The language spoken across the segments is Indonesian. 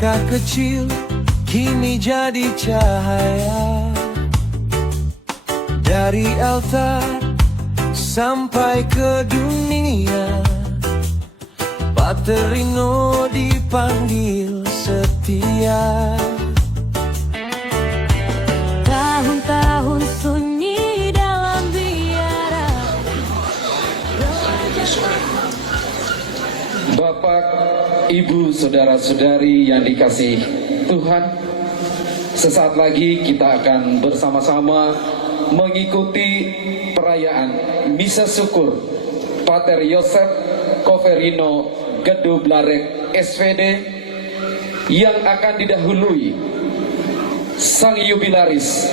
Langkah kecil kini jadi cahaya, dari altar sampai ke dunia. Pater Rino dipanggil setia. Tahun-tahun sunyi dalam biara. Bapak, Ibu, saudara-saudari yang dikasihi Tuhan, sesaat lagi kita akan bersama-sama mengikuti perayaan Misa Syukur Pater Yosef Koferino Gedu Blarek SVD yang akan didahului sang jubilaris,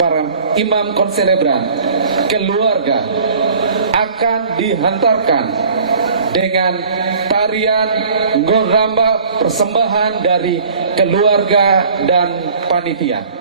para imam konselebran, keluarga akan dihantarkan dengan tarian ngoramba persembahan dari keluarga dan panitia.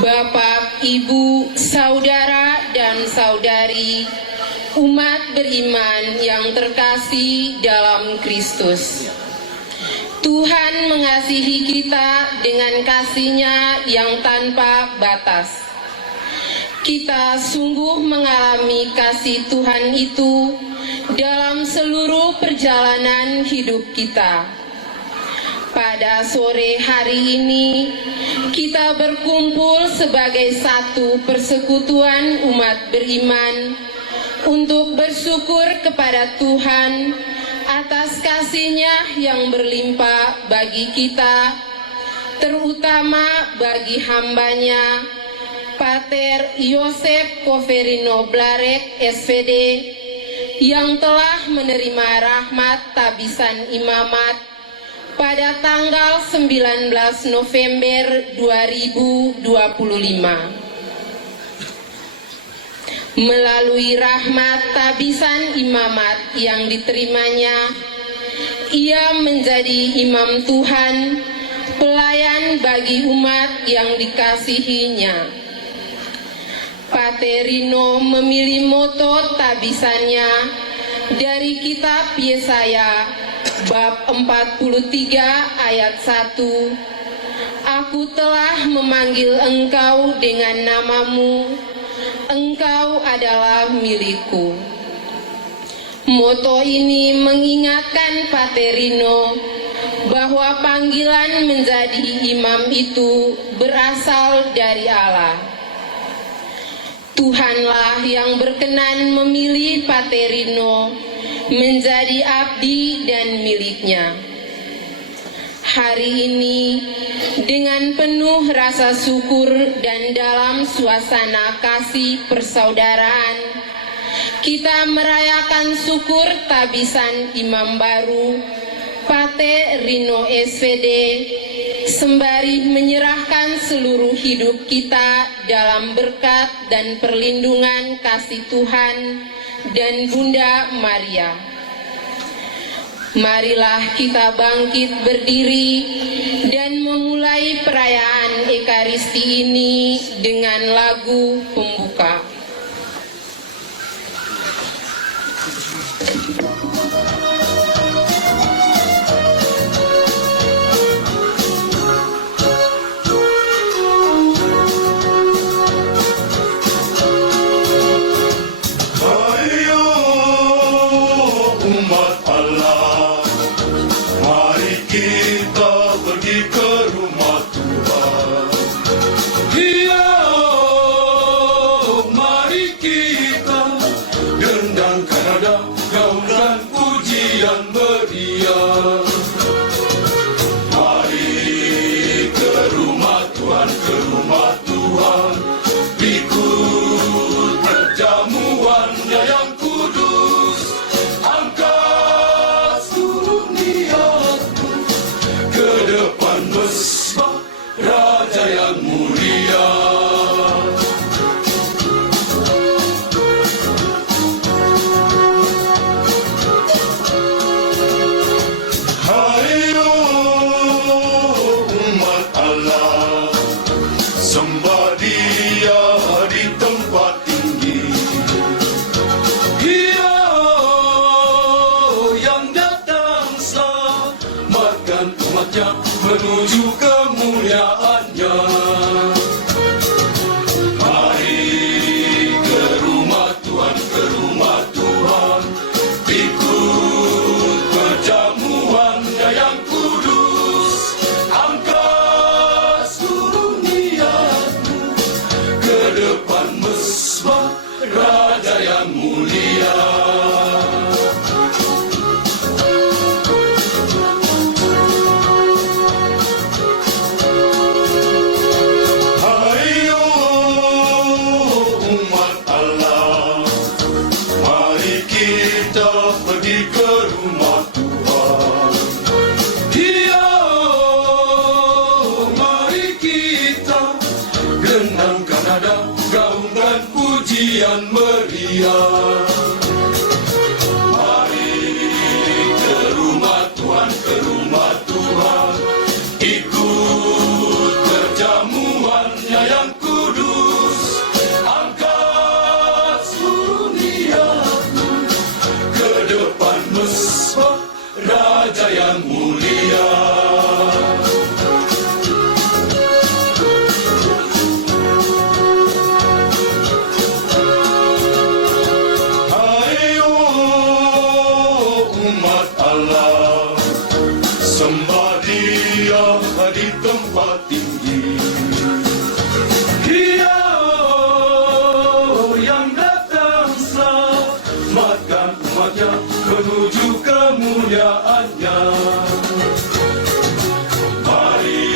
Bapak, Ibu, saudara dan saudari, umat beriman yang terkasih dalam Kristus. Tuhan mengasihi kita dengan kasih-Nya yang tanpa batas. Kita sungguh mengalami kasih Tuhan itu dalam seluruh perjalanan hidup kita. Pada sore hari ini, kita berkumpul sebagai satu persekutuan umat beriman untuk bersyukur kepada Tuhan atas kasih-Nya yang berlimpah bagi kita, terutama bagi hamba-Nya, Pater Yosef Koferino Blarek SVD, yang telah menerima rahmat tabisan imamat pada tanggal 19 November 2025. Melalui rahmat tabisan imamat yang diterimanya, ia menjadi imam Tuhan, pelayan bagi umat yang dikasihinya. Pater Rino memilih moto tabisannya dari kitab Yesaya bab 43 ayat 1. Aku telah memanggil engkau dengan namamu, engkau adalah milikku. Moto ini mengingatkan Pater Rino bahwa panggilan menjadi imam itu berasal dari Allah. Tuhanlah yang berkenan memilih Pater Rino menjadi abdi dan miliknya. Hari ini, dengan penuh rasa syukur dan dalam suasana kasih persaudaraan, kita merayakan syukur tabisan imam baru Pater Rino SVD, sembari menyerahkan seluruh hidup kita dalam berkat dan perlindungan kasih Tuhan dan Bunda Maria. Marilah kita bangkit berdiri dan memulai perayaan Ekaristi ini dengan lagu pembuka. Ayo umat Allah, mari kita pergi ke rumah Tuhan. Iya, mari kita dendangkan nada, gaungkan pujian meriah. Mari ke rumah Tuhan, ke rumah Tuhan, ikut perjamuannya yang kudus. Angkat seluruh niatmu ke depan mesbah Raja yang mulia. Hayo umat Allah, sembah Dia di tempat tinggi. Dia yang datang selamatkan umatnya menuju kemuliaannya. Mari ke rumah Tuhan, ke rumah Tuhan, ikut perjamuannya yang kudus. Angkat seluruh niatmu ke depan mesbah Raja yang mulia. Ayo umat Allah, mari kita pergi ke rumah Tuhan. Dia, mari kita genangkan nada, gaungkan pujian meriah. Mari ke rumah Tuhan, ke rumah Tuhan, ikut perjamuannya yang kudus. Angkat seluruh niatmu ke depan mesbah Raja yang mulia. Ayo umat Allah, sembah Dia di tempat tinggi. Dia yang datang selamatkan umatnya menuju kemuliaannya. Mari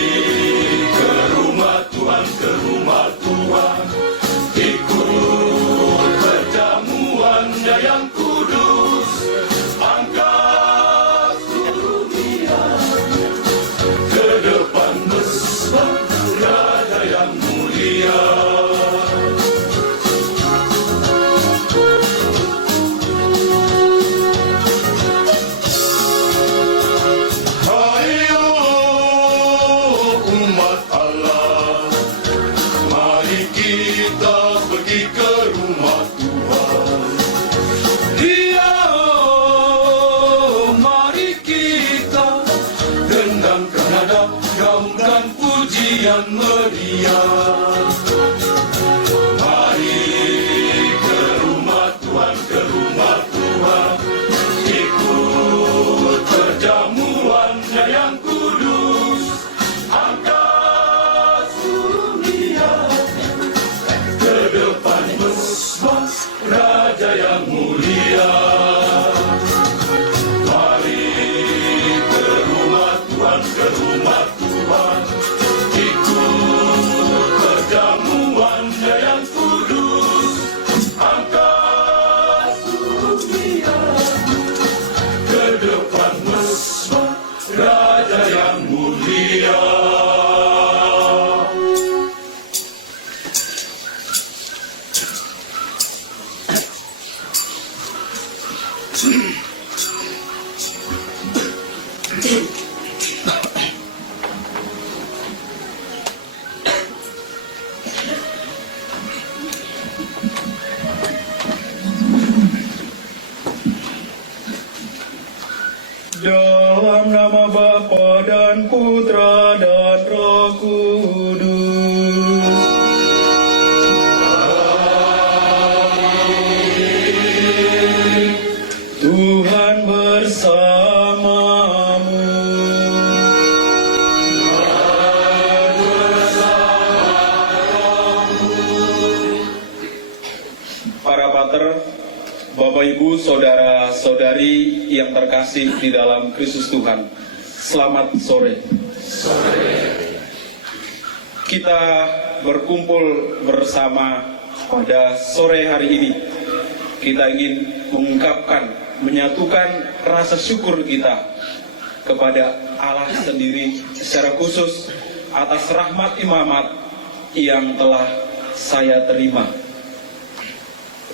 ke rumah Tuhan, ke rumah Tuhan, ikut perjamuannya yang kudus. Angkat seluruh niatmu ke depan mesbah Raja yang mulia. Ayo umat Allah, mari kita pergi ke rumah Tuhan. Dia, mari kita dendangkan nada, gaungkan pujian meriah. Mari ke rumah Tuhan, ke rumah Tuhan, ikut perjamuannya yang kudus. Angkat seluruh niatmu ke depan mesbah Raja yang mulia. Mari ke rumah Tuhan, ke rumah Tuhan, ikut perjamuannya yang kudus. Angkat seluruh niatmu ke depan mesbah Raja yang mulia. dan Putra dan Roh Kudus. Tuhan bersamamu. Para pater, Bapak Ibu, saudara-saudari yang terkasih di dalam Kristus Tuhan, selamat sore. Kita berkumpul bersama pada sore hari ini. Kita ingin mengungkapkan, menyatukan rasa syukur kita kepada Allah sendiri secara khusus atas rahmat imamat yang telah saya terima.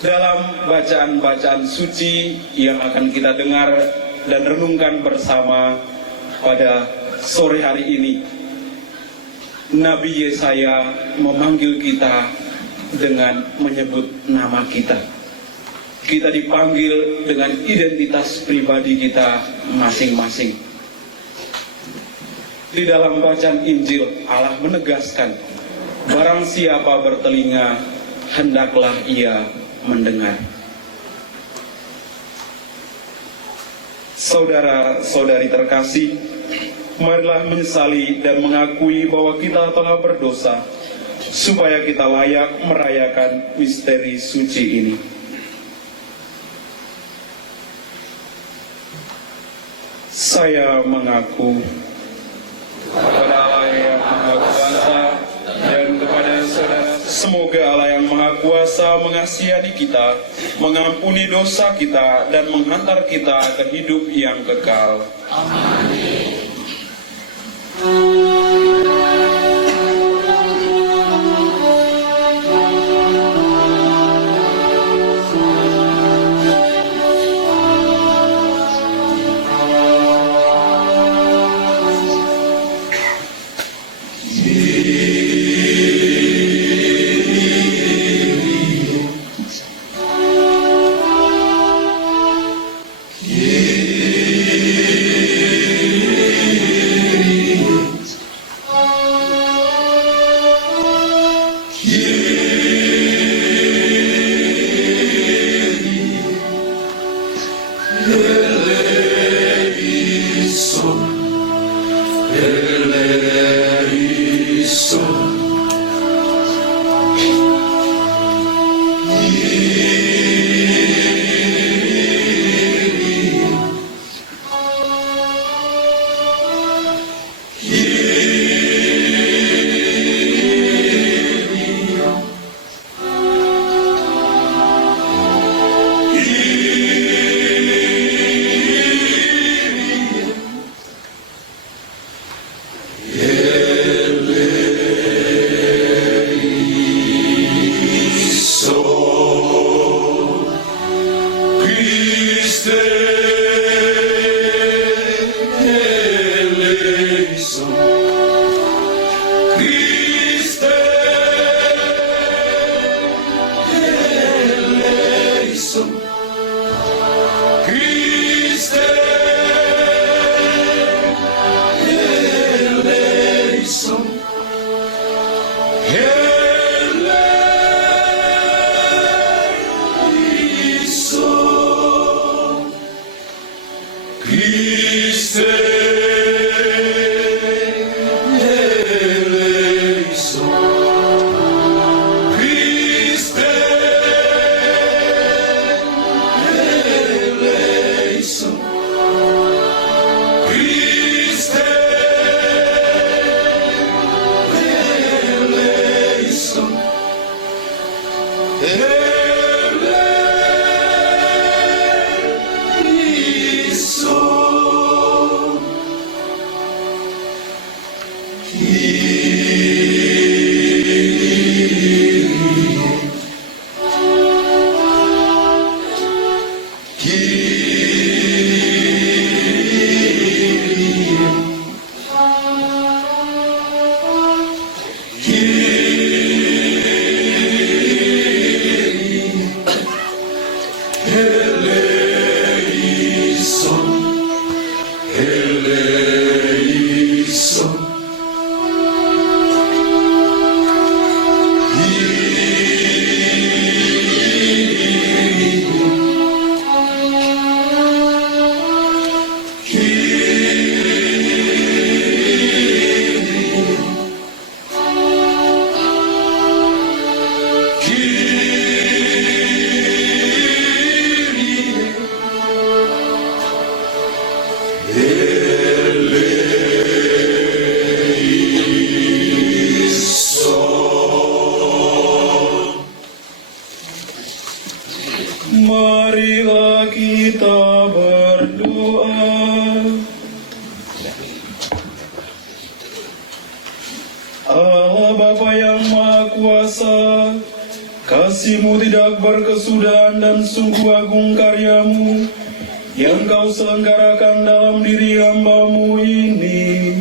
Dalam bacaan-bacaan suci yang akan kita dengar dan renungkan bersama pada sore hari ini, Nabi Yesaya memanggil kita dengan menyebut nama kita. Kita dipanggil dengan identitas pribadi kita masing-masing. Di dalam bacaan Injil, Allah menegaskan, barang siapa bertelinga, hendaklah ia mendengar. Saudara-saudari terkasih, marilah menyesali dan mengakui bahwa kita telah berdosa, supaya kita layak merayakan misteri suci ini. Saya mengaku kepada Allah yang Maha Kuasa dan kepada saudara, semoga Allah yang Maha Kuasa mengasihani kita, mengampuni dosa kita, dan menghantar kita ke hidup yang kekal. Amin. Allah Bapa yang Maha Kuasa, kasih-Mu tidak berkesudahan dan sungguh agung karya-Mu yang Kau selenggarakan dalam diri hamba-Mu ini.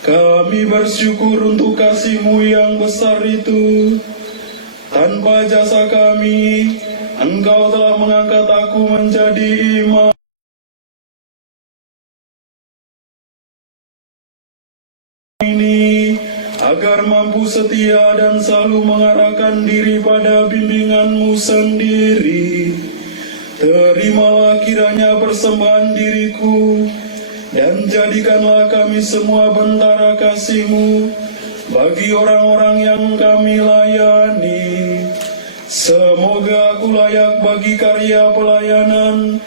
Kami bersyukur untuk kasih-Mu yang besar itu. Tanpa jasa kami, Engkau telah mengangkat aku menjadi imam ini, agar mampu setia dan selalu mengarahkan diri pada bimbingan-Mu sendiri. Terimalah kiranya persembahan diriku, dan jadikanlah kami semua bentara kasih-Mu bagi orang-orang yang kami layani. Semoga aku layak bagi karya pelayanan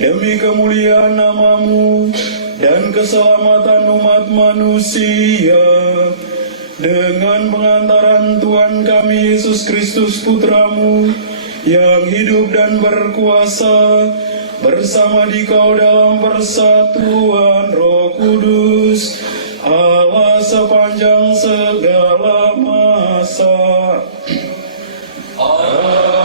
demi kemuliaan nama-Mu dan keselamatan umat manusia. Dengan pengantaran Tuhan kami Yesus Kristus Putra-Mu yang hidup dan berkuasa bersama Dikau dalam persatuan Roh Kudus, Allah sepanjang segala masa. Amin.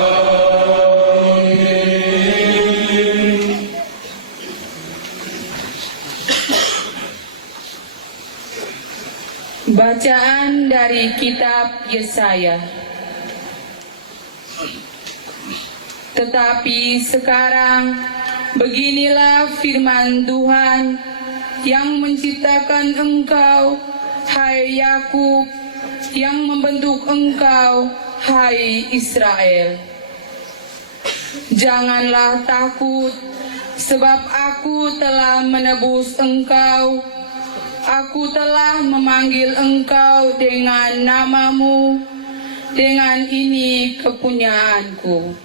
Bacaan dari kitab Yesaya. Tetapi sekarang beginilah firman Tuhan yang menciptakan engkau, hai Yakub, yang membentuk engkau, hai Israel. Janganlah takut, sebab aku telah menebus engkau. Aku telah memanggil engkau dengan namamu, dengan ini kepunyaanku.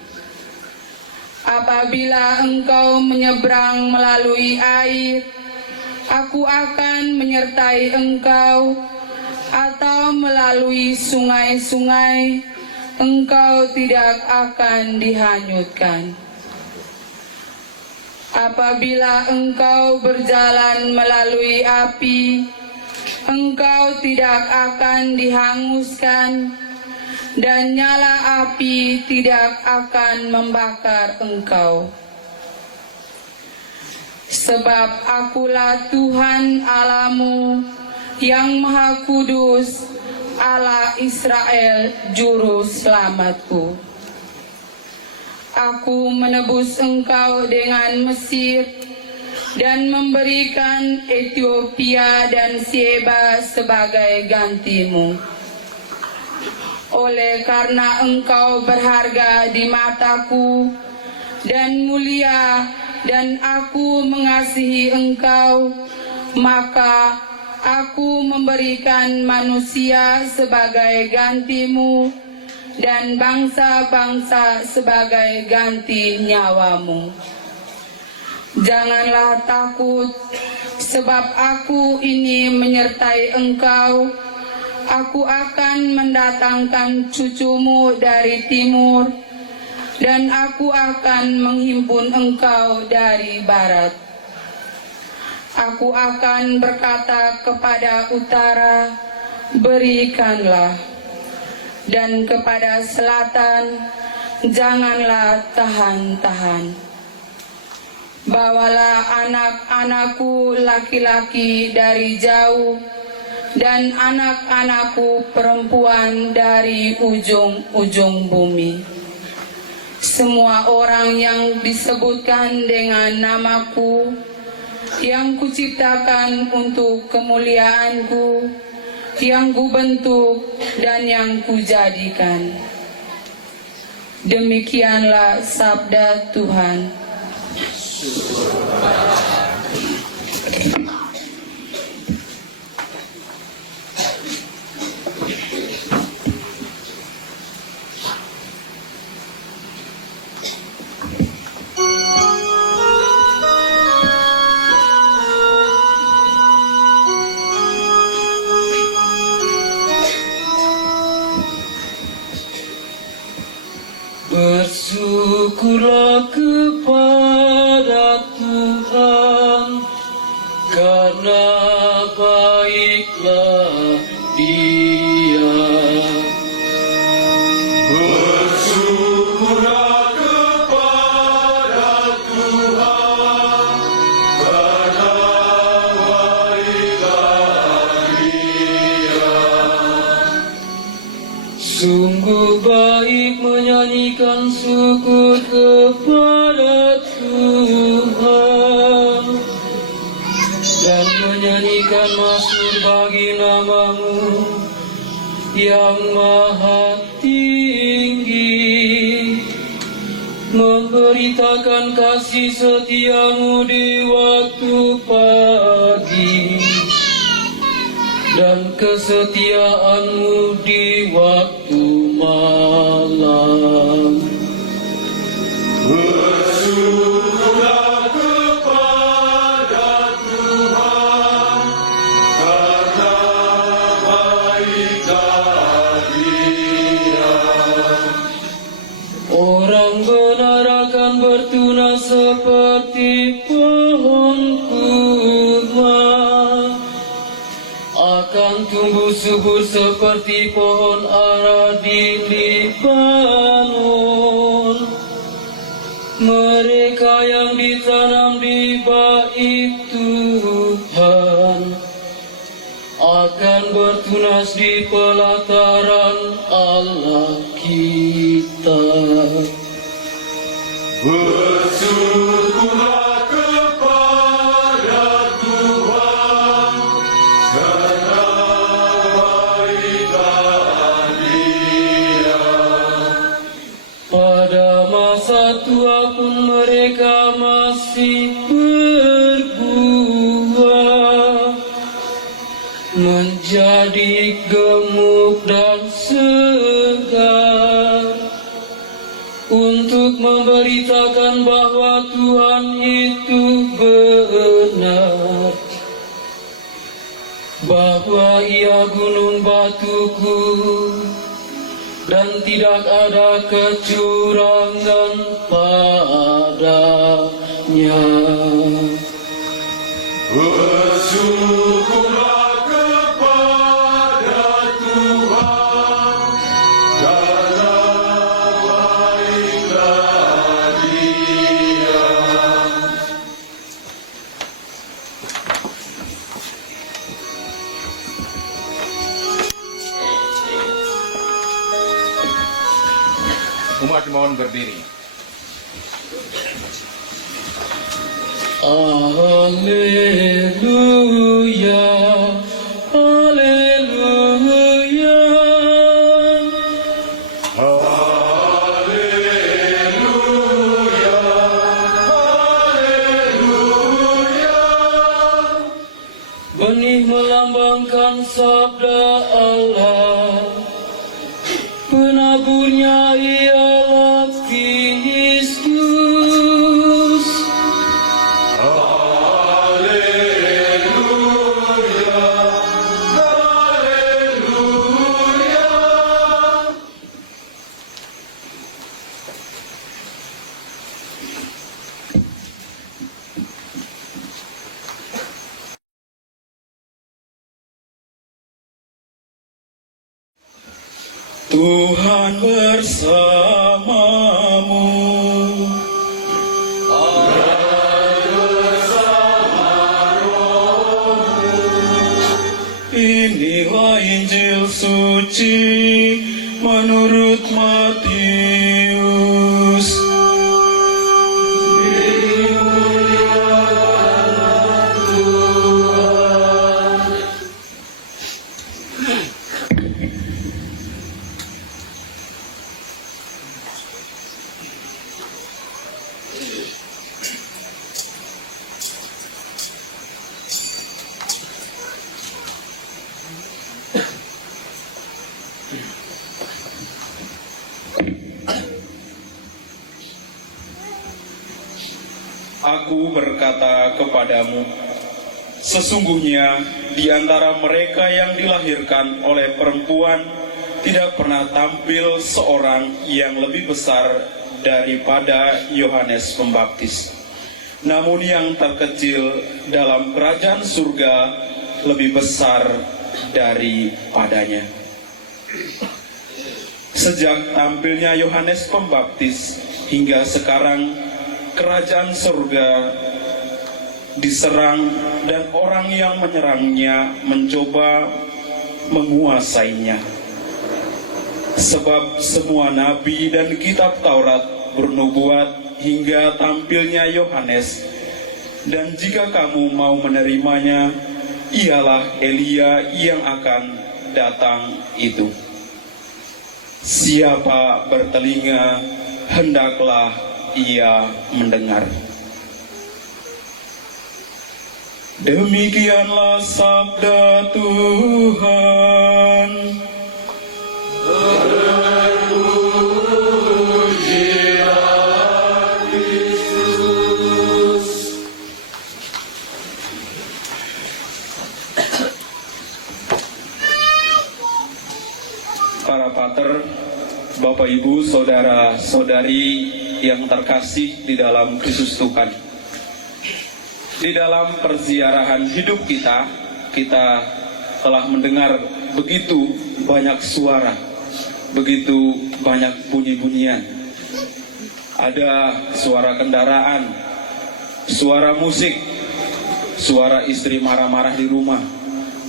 Apabila engkau menyeberang melalui air, aku akan menyertai engkau, atau melalui sungai-sungai, engkau tidak akan dihanyutkan. Apabila engkau berjalan melalui api, engkau tidak akan dihanguskan, dan nyala api tidak akan membakar engkau. Sebab akulah Tuhan Allahmu yang Maha Kudus, Allah Israel, Juru Selamatku. Aku menebus engkau dengan Mesir dan memberikan Ethiopia dan Sheba sebagai gantimu. Oleh karena engkau berharga di mataku dan mulia, dan aku mengasihi engkau, maka aku memberikan manusia sebagai gantimu, dan bangsa-bangsa sebagai ganti nyawamu. Janganlah takut, sebab aku ini menyertai engkau. Aku akan mendatangkan cucumu dari timur, dan aku akan menghimpun engkau dari barat. Aku akan berkata kepada utara, berikanlah, dan kepada selatan, janganlah tahan-tahan. Bawalah anak-anakku laki-laki dari jauh, dan anak-anakku perempuan dari ujung-ujung bumi. Semua orang yang disebutkan dengan namaku, yang kuciptakan untuk kemuliaanku, yang kubentuk dan yang kujadikan. Demikianlah sabda Tuhan. Bersyukurlah kepada Tuhan, karena baiklah Dia. Bersyukurlah kepada Tuhan, karena baiklah Dia. Sungguh baik menyanyikan syukur kepada Tuhan dan menyanyikan mazmur bagi nama-Mu yang maha tinggi, memberitakan kasih setia-Mu di waktu pagi dan kesetiaan-Mu di waktu malam. Bersyukurlah kepada Tuhan, karena baiklah Dia. Orang benar akan bertunas seperti pohon kurma, akan tumbuh subur seperti pohon ara di Libanon. Mereka yang ditanam di bait Tuhan akan bertunas di pelataran Allah kita. Bersyukurlah kepada Tuhan, karena baiklah Dia. Pada masa tua pun mereka masih berbuah, menjadi gemuk dan segar, untuk memberitakan bahwa Tuhan itu benar, bahwa Ia gunung batuku dan tidak ada kecurangan padanya. Bersyukurlah kepada Tuhan, karena baiklah Dia. Umat mohon berdiri. Haleluya, haleluya. Benih melambangkan sabda Allah, penaburnya ialah Kristus. Tuhan bersamamu. Inilah Injil suci menurut Matius. Aku berkata kepadamu, sesungguhnya di antara mereka yang dilahirkan oleh perempuan tidak pernah tampil seorang yang lebih besar daripada Yohanes Pembaptis. Namun yang terkecil dalam kerajaan surga lebih besar daripadanya. Sejak tampilnya Yohanes Pembaptis hingga sekarang, kerajaan surga diserang dan orang yang menyerangnya mencoba menguasainya. Sebab semua nabi dan kitab Taurat bernubuat hingga tampilnya Yohanes, dan jika kamu mau menerimanya, ialah Elia yang akan datang itu. Siapa bertelinga, hendaklah ia mendengar. Demikianlah sabda Tuhan. Para pater, Bapak Ibu, saudara-saudari yang terkasih di dalam Kristus Tuhan. Di dalam perziarahan hidup kita telah mendengar begitu banyak suara, begitu banyak bunyi-bunyian. Ada suara kendaraan, suara musik, suara istri marah-marah di rumah,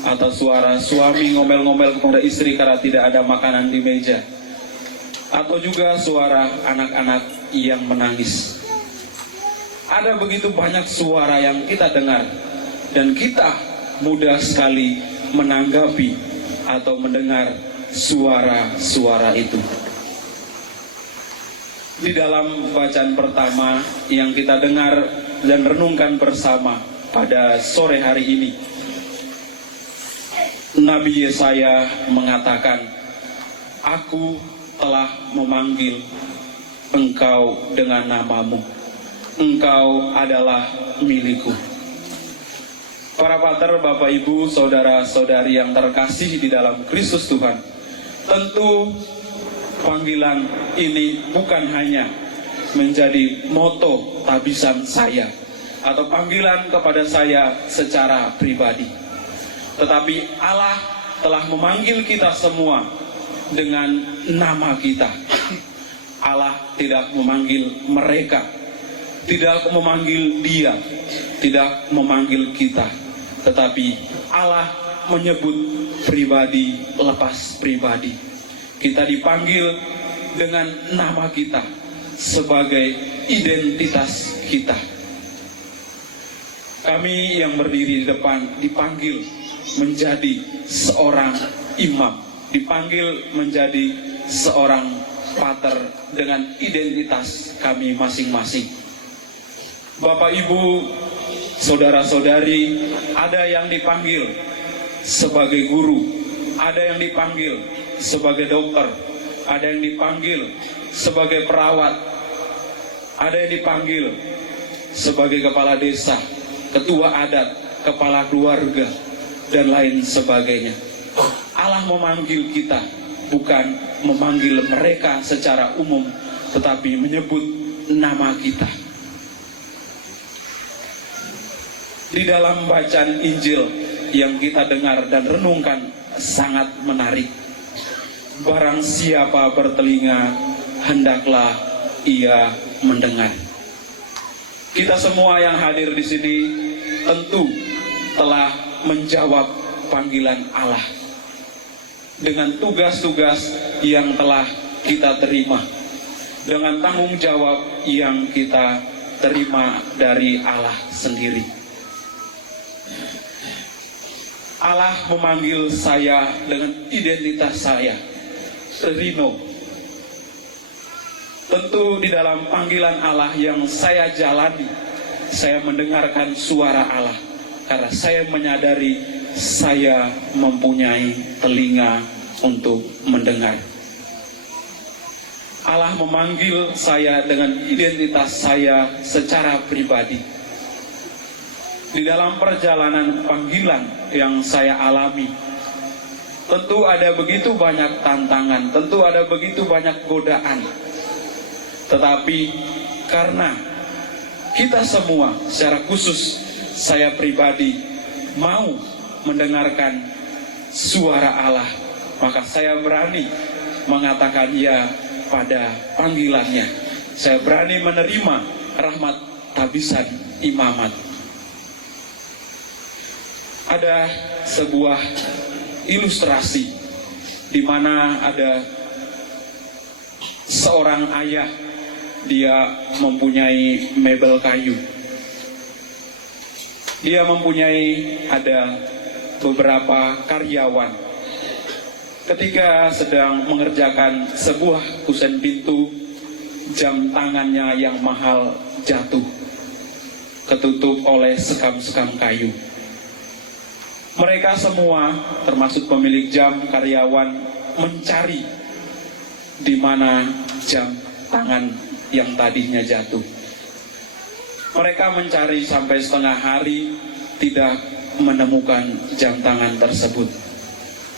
atau suara suami ngomel-ngomel kepada istri karena tidak ada makanan di meja, atau juga suara anak-anak yang menangis. Ada begitu banyak suara yang kita dengar, dan kita mudah sekali menanggapi atau mendengar suara-suara itu. Di dalam bacaan pertama yang kita dengar dan renungkan bersama pada sore hari ini, Nabi Yesaya mengatakan, "Aku telah memanggil engkau dengan namamu, engkau adalah milikku." Para pater, Bapak Ibu, saudara-saudari yang terkasih di dalam Kristus Tuhan, tentu panggilan ini bukan hanya menjadi moto tabisan saya atau panggilan kepada saya secara pribadi, tetapi Allah telah memanggil kita semua dengan nama kita. Allah tidak memanggil mereka, tidak memanggil dia, tidak memanggil kita, tetapi Allah menyebut pribadi lepas pribadi. Kita dipanggil dengan nama kita sebagai identitas kita. Kami yang berdiri di depan dipanggil menjadi seorang imam, dipanggil menjadi seorang pater dengan identitas kami masing-masing. Bapak Ibu, saudara-saudari, ada yang dipanggil sebagai guru, ada yang dipanggil sebagai dokter, ada yang dipanggil sebagai perawat, ada yang dipanggil sebagai kepala desa, ketua adat, kepala keluarga, dan lain sebagainya. Allah memanggil kita, bukan memanggil mereka secara umum, tetapi menyebut nama kita. Di dalam bacaan Injil yang kita dengar dan renungkan sangat menarik. Barang siapa bertelinga, hendaklah ia mendengar. Kita semua yang hadir di sini tentu telah menjawab panggilan Allah dengan tugas-tugas yang telah kita terima, dengan tanggung jawab yang kita terima dari Allah sendiri. Allah memanggil saya dengan identitas saya, Rino. Tentu di dalam panggilan Allah yang saya jalani, saya mendengarkan suara Allah, karena saya menyadari saya mempunyai telinga untuk mendengar. Allah memanggil saya dengan identitas saya secara pribadi. Di dalam perjalanan panggilan yang saya alami, tentu ada begitu banyak tantangan, tentu ada begitu banyak godaan. Tetapi karena kita semua, secara khusus saya pribadi, mau mendengarkan suara Allah, maka saya berani mengatakan ya pada panggilannya. Saya berani menerima rahmat tabisan imamat. Ada sebuah ilustrasi di mana ada seorang ayah, dia mempunyai mebel kayu. Dia mempunyai ada beberapa karyawan. Ketika sedang mengerjakan sebuah kusen pintu, jam tangannya yang mahal jatuh, ketutup oleh sekam-sekam kayu. Mereka semua, termasuk pemilik jam, karyawan, mencari di mana jam tangan yang tadinya jatuh. Mereka mencari sampai setengah hari, tidak menemukan jam tangan tersebut.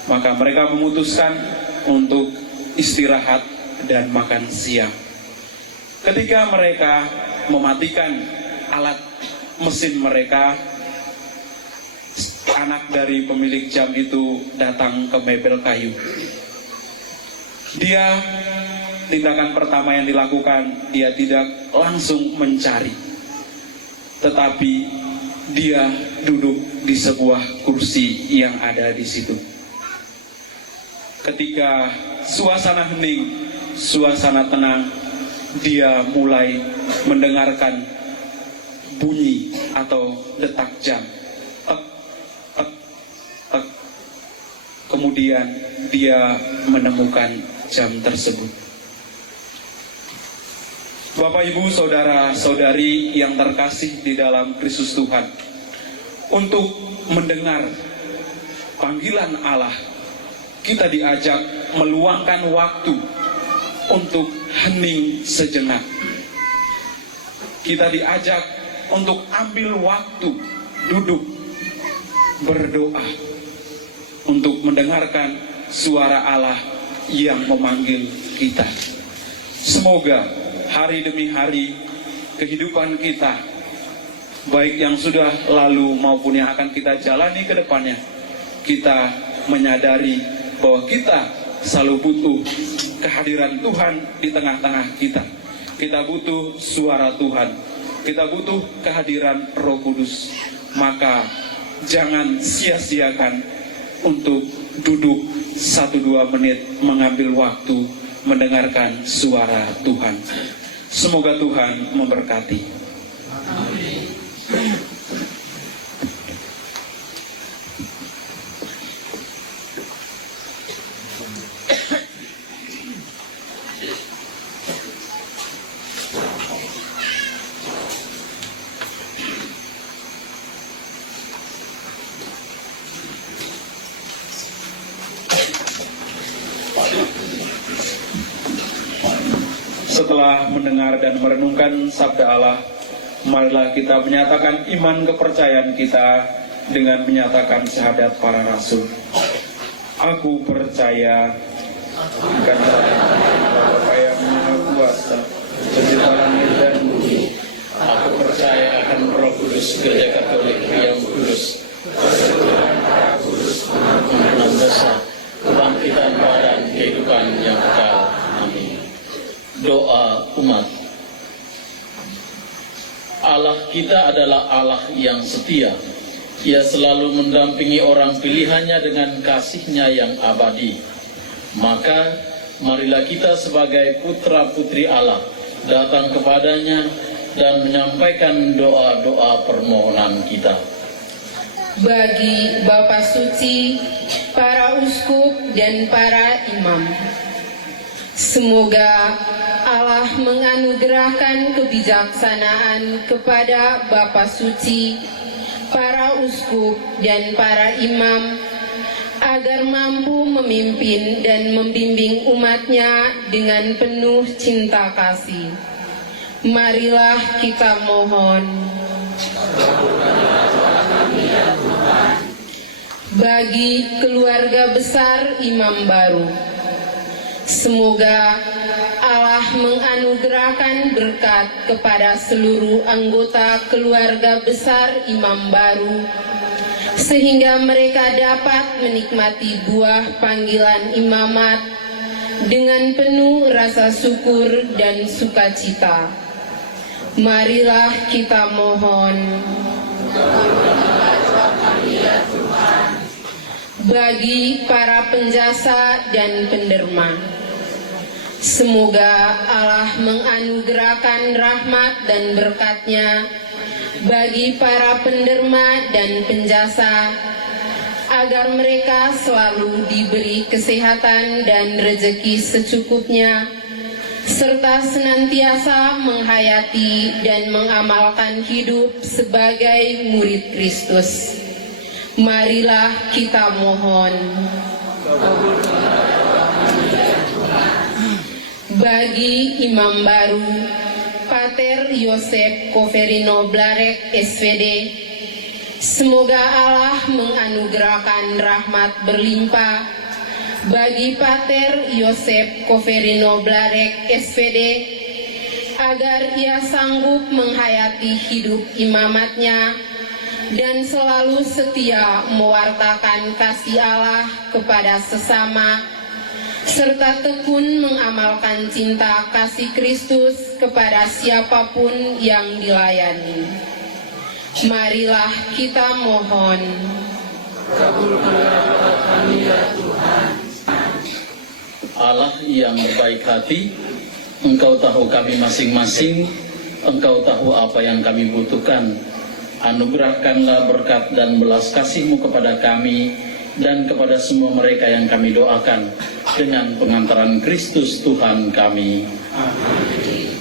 Maka mereka memutuskan untuk istirahat dan makan siang. Ketika mereka mematikan alat mesin mereka, anak dari pemilik jam itu datang ke mebel kayu. Dia, tindakan pertama yang dilakukan, dia tidak langsung mencari, tetapi dia duduk di sebuah kursi yang ada di situ. Ketika suasana hening, suasana tenang, dia mulai mendengarkan bunyi atau detak jam. Tek, tek, tek. Kemudian dia menemukan jam tersebut. Bapak, Ibu, saudara-saudari yang terkasih di dalam Kristus Tuhan, untuk mendengar panggilan Allah, kita diajak meluangkan waktu untuk hening sejenak. Kita diajak untuk ambil waktu duduk berdoa untuk mendengarkan suara Allah yang memanggil kita. Semoga hari demi hari kehidupan kita, baik yang sudah lalu maupun yang akan kita jalani ke depannya, kita menyadari bahwa kita selalu butuh kehadiran Tuhan di tengah-tengah kita. Kita butuh suara Tuhan, kita butuh kehadiran Roh Kudus. Maka jangan sia-siakan untuk duduk 1-2 menit mengambil waktu mendengarkan suara Tuhan. Semoga Tuhan memberkati. Amin. Setelah mendengar dan merenungkan sabda Allah, marilah kita menyatakan iman kepercayaan kita dengan menyatakan syahadat para rasul. Aku percaya akan Bapa yang Maha Kuasa, pencipta langit dan bumi. Aku percaya akan Roh Kudus, Gereja Katolik yang kudus, persekutuan para kudus, pengampunan dosa, kebangkitan badan, kehidupan yang kekal. Amin. Doa umat. Allah kita adalah Allah yang setia. Ia selalu mendampingi orang pilihannya dengan kasih-Nya yang abadi. Maka marilah kita sebagai putra-putri Allah datang kepadanya dan menyampaikan doa-doa permohonan kita. Bagi Bapa Suci, para uskup dan para imam, semoga Allah menganugerahkan kebijaksanaan kepada Bapa Suci, para uskup dan para imam, agar mampu memimpin dan membimbing umatnya dengan penuh cinta kasih. Marilah kita mohon. Bagi keluarga besar imam baru, semoga Allah menganugerahkan berkat kepada seluruh anggota keluarga besar imam baru, sehingga mereka dapat menikmati buah panggilan imamat dengan penuh rasa syukur dan sukacita. Marilah kita mohon. Bagi para penjasa dan penderma, semoga Allah menganugerahkan rahmat dan berkat-Nya bagi para penderma dan penjasa, agar mereka selalu diberi kesehatan dan rezeki secukupnya, serta senantiasa menghayati dan mengamalkan hidup sebagai murid Kristus. Marilah kita mohon. Bagi imam baru Pater Yosef Koferino Blarek SVD, semoga Allah menganugerahkan rahmat berlimpah bagi Pater Yosef Koferino Blarek SVD, agar ia sanggup menghayati hidup imamatnya dan selalu setia mewartakan kasih Allah kepada sesama, serta tekun mengamalkan cinta kasih Kristus kepada siapapun yang dilayani. Marilah kita mohon. Allah yang berbaik hati, Engkau tahu kami masing-masing, Engkau tahu apa yang kami butuhkan. Anugerahkanlah berkat dan belas kasih-Mu kepada kami dan kepada semua mereka yang kami doakan dengan pengantaran Kristus Tuhan kami. Amin.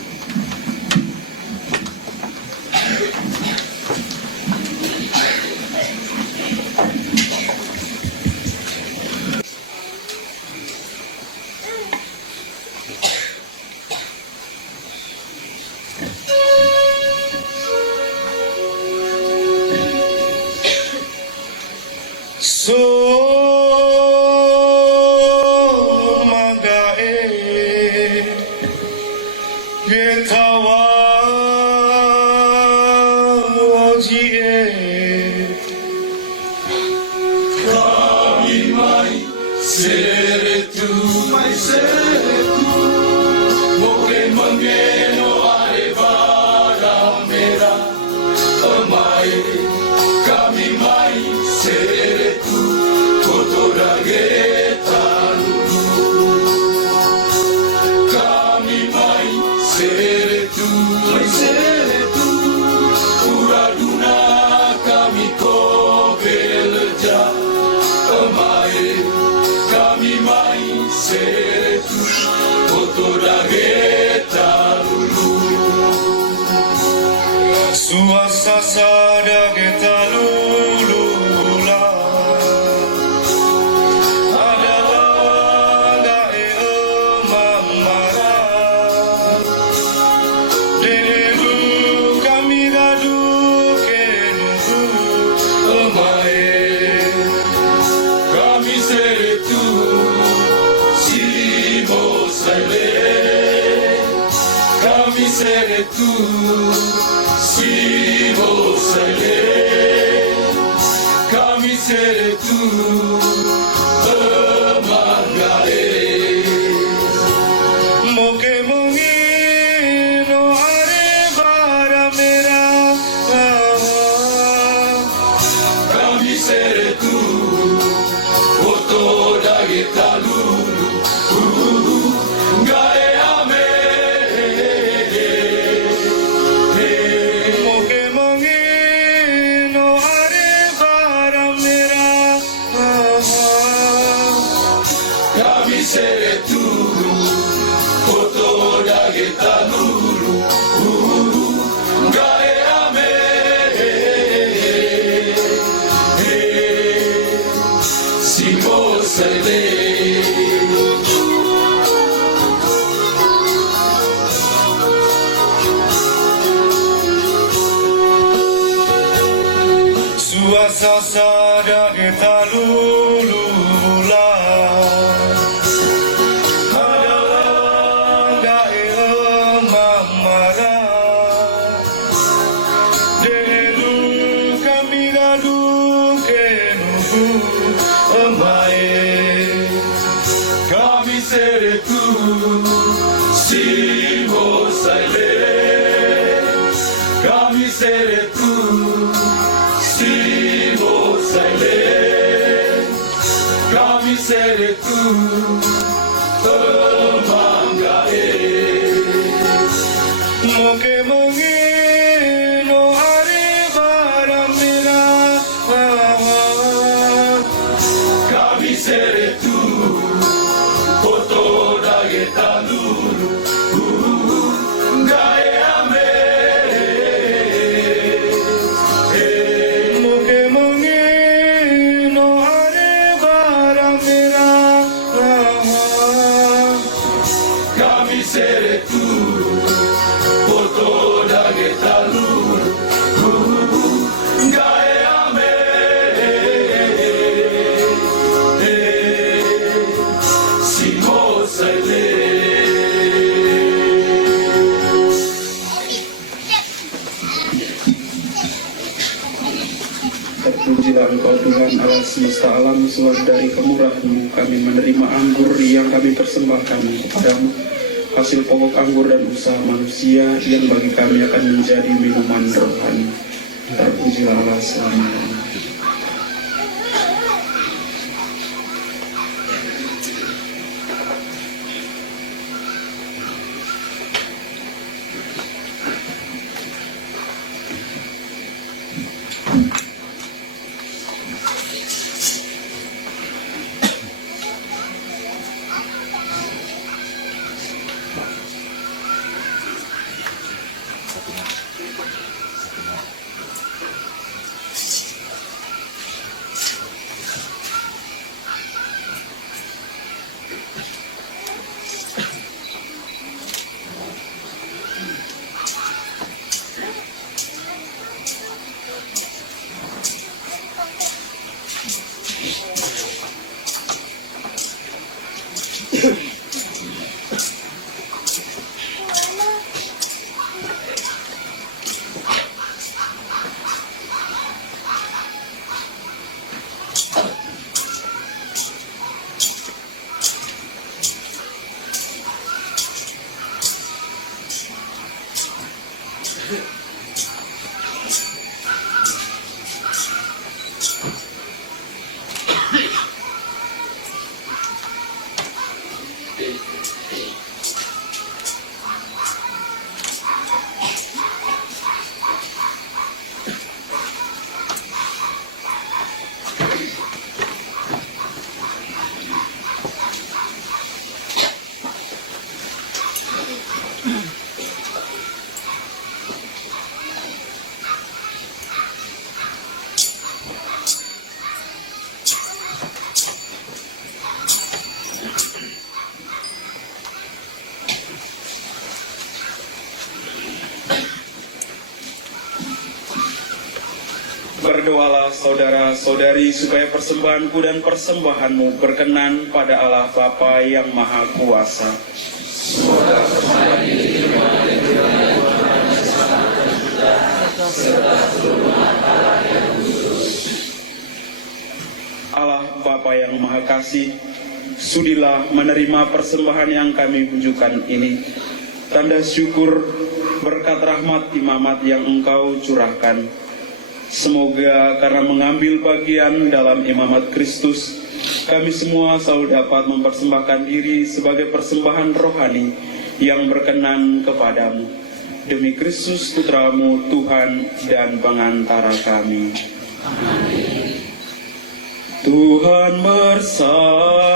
Kami gaduh ke Kami seretu Simo saile Kami seretu Simo saile Kami seretu Temanggae Moke monge no are baramira Kami seretu Foto dage taluru Gae ame Moke monge no are baramira Kami seretu Foto dage taluru Gae ame Simo saile Terpujilah Engkau Tuhan Allah semesta alam, sebab dari kemurahan-Mu kami menerima anggur yang kami persembahkan kepadamu, hasil pokok anggur dan usaha manusia yang bagi kami akan menjadi minuman rohani. Terpujilah Allah selamanya. Berdoalah saudara-saudari supaya persembahanku dan persembahanmu berkenan pada Allah Bapa yang Maha Kuasa. Allah Bapa yang Maha Kasih, sudilah menerima persembahan yang kami tunjukkan ini, tanda syukur berkat rahmat imamat yang Engkau curahkan. Semoga karena mengambil bagian dalam imamat Kristus, kami semua selalu dapat mempersembahkan diri sebagai persembahan rohani yang berkenan kepadamu. Demi Kristus Putramu, Tuhan dan pengantara kami. Tuhan bersamamu.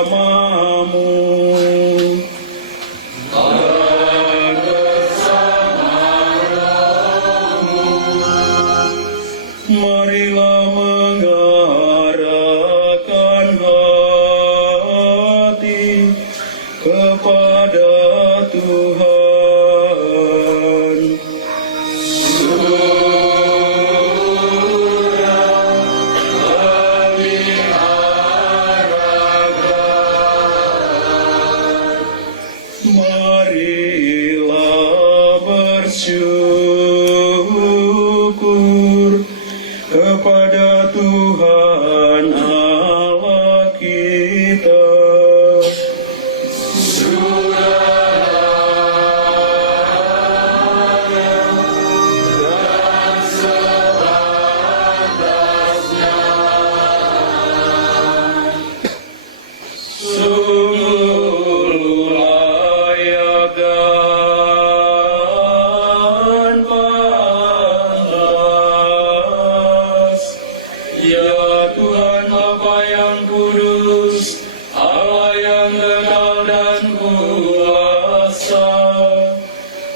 Marilah mengarahkan hati kepada Tuhan. Surah kami harapkan sungguh layak dan pantas. Ya Tuhan Bapa yang kudus, Allah yang kekal dan kuasa,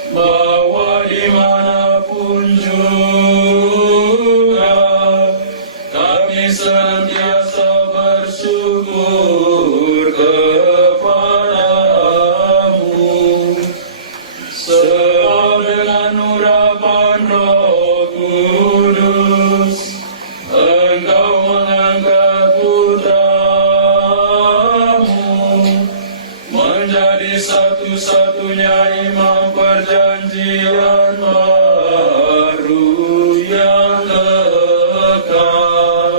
bahwa dimanapun juga kami senantiasa bersyukur kepadamu. Sebab dengan urapan Roh Kudus, Engkau mengangkat putramu menjadi satu-satunya imam perjanjian baru yang kekal.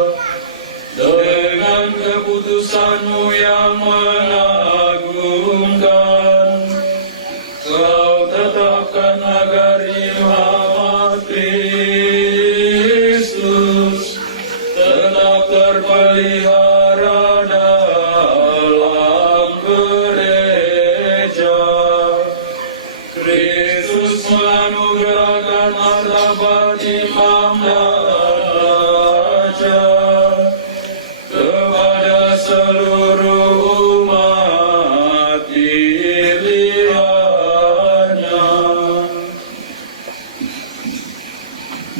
Dengan keputusanmu yang mengagumkan, Kau tetapkan agar imamat Kristus tetap terpelihara dalam gereja. Kristus menganugerahkan martabat imam dan raja kepada seluruh umat pilihannya.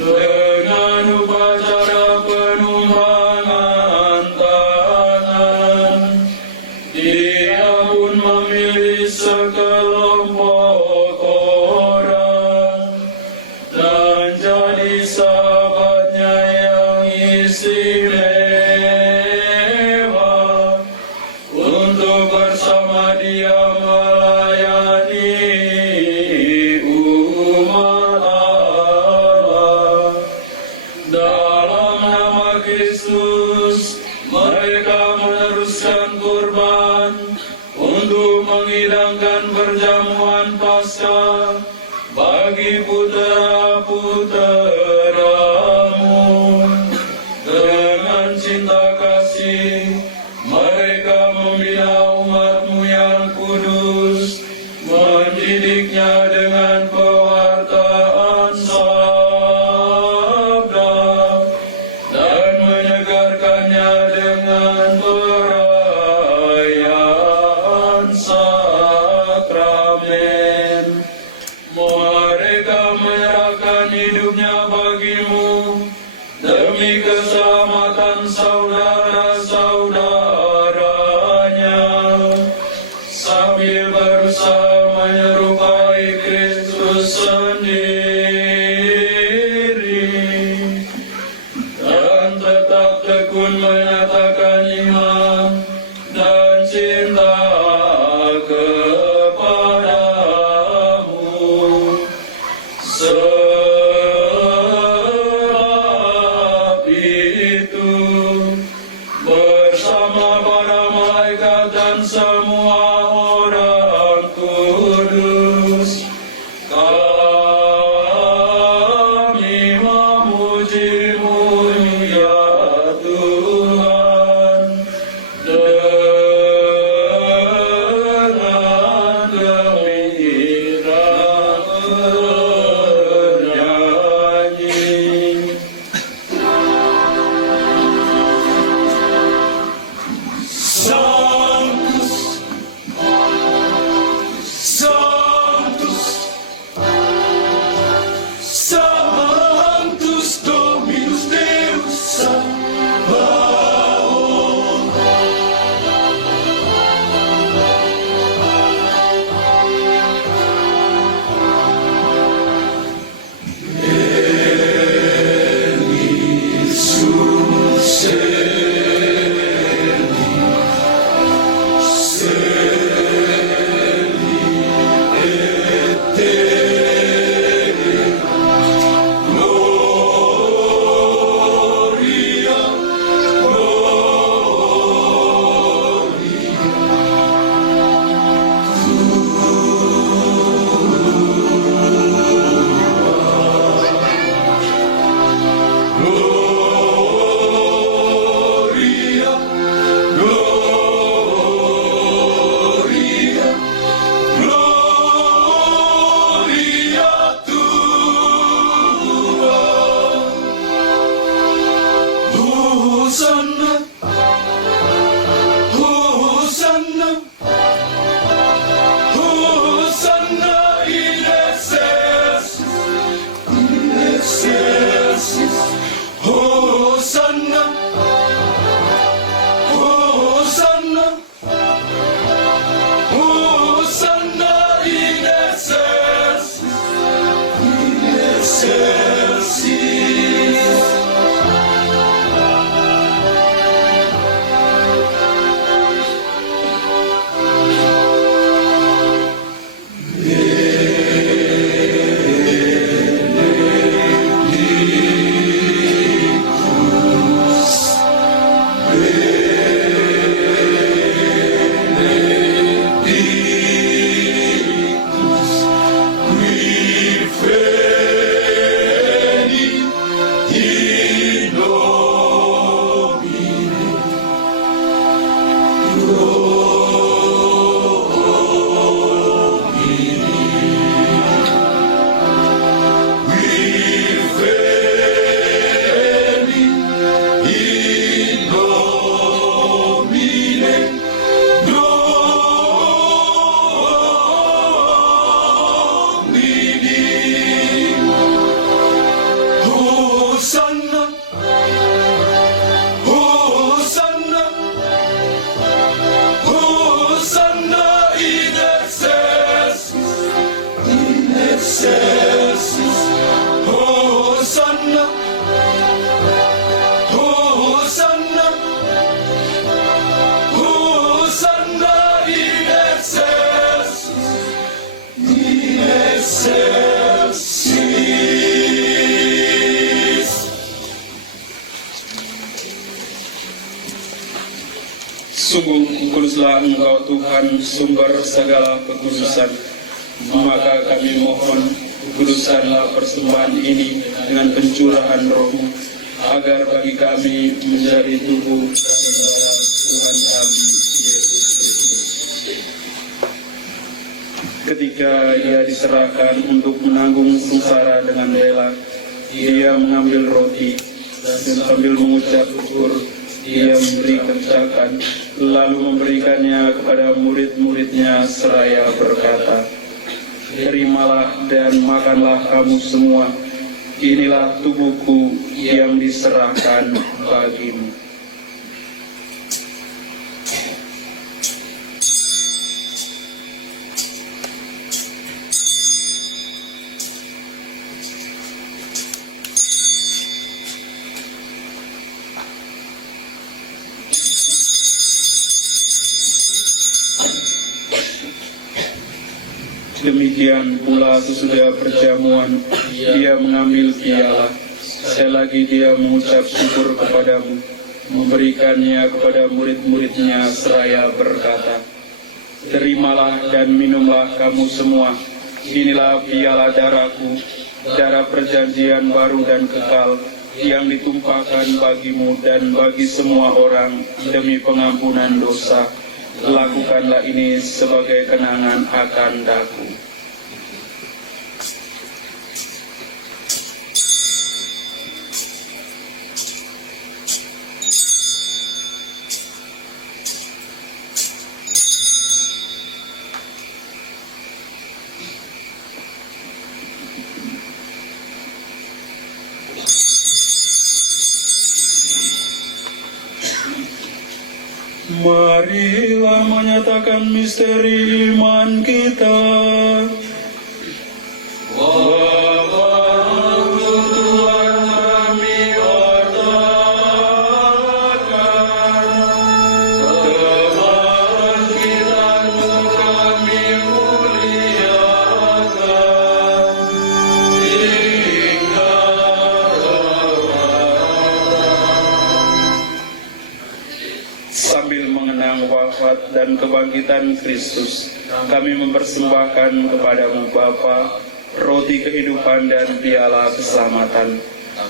Dengan upacara penumpangan tangan, Dia pun memilih sekelompok orang dan jadi sahabatnya yang istimewa untuk bersama Dia melayani umat Allah. Dalam nama Kristus, mereka meneruskan kurban untuk menghidangkan perjamuan Paskah bagi putera-puteramu. Dengan cinta kasih, mereka membina umatmu yang kudus, mendidiknya dengan pewartaan sabda, dan menyegarkannya dengan perayaan sakramen. Mereka menyerahkan hidupnya bagimu demi keselamatan saudara-saudaranya, sambil berusaha menyerupai Kristus sendiri, dan tetap tekun menyatakan iman dan cinta kepadamu. Sebab itu, bersama para malaikat dan semua orang kudus, kami memuji-Mu ya Tuhan dengan gembira bernyanyi. Sanctus, Engkau Tuhan sumber segala kekudusan. Maka kami mohon, kuduskanlah persembahan ini dengan pencurahan Roh-Mu, agar bagi kami menjadi tubuh dan darah Tuhan kami Yesus Kristus. Ketika Ia diserahkan untuk menanggung sengsara dengan rela, Ia mengambil roti dan sambil mengucap syukur, Ia memberikan, lalu memberikannya kepada murid-muridnya seraya berkata, "Terimalah dan makanlah kamu semua, inilah tubuhku yang diserahkan bagimu." Demikian pula sesudah perjamuan, Dia mengambil piala. Sekali lagi Dia mengucap syukur kepadamu, memberikannya kepada murid-muridnya seraya berkata, "Terimalah dan minumlah kamu semua, inilah piala darahku, darah perjanjian baru dan kekal, yang ditumpahkan bagimu dan bagi semua orang demi pengampunan dosa. Lakukanlah ini sebagai kenangan akan daku." Marilah menyatakan misteri iman kita. Bapa, Tuhan kami wartakan, kebangkitan-Mu kami muliakan, hingga sambil mengenang wafat dan kebangkitan Kristus, kami mempersembahkan kepadamu Bapa, roti kehidupan dan piala keselamatan.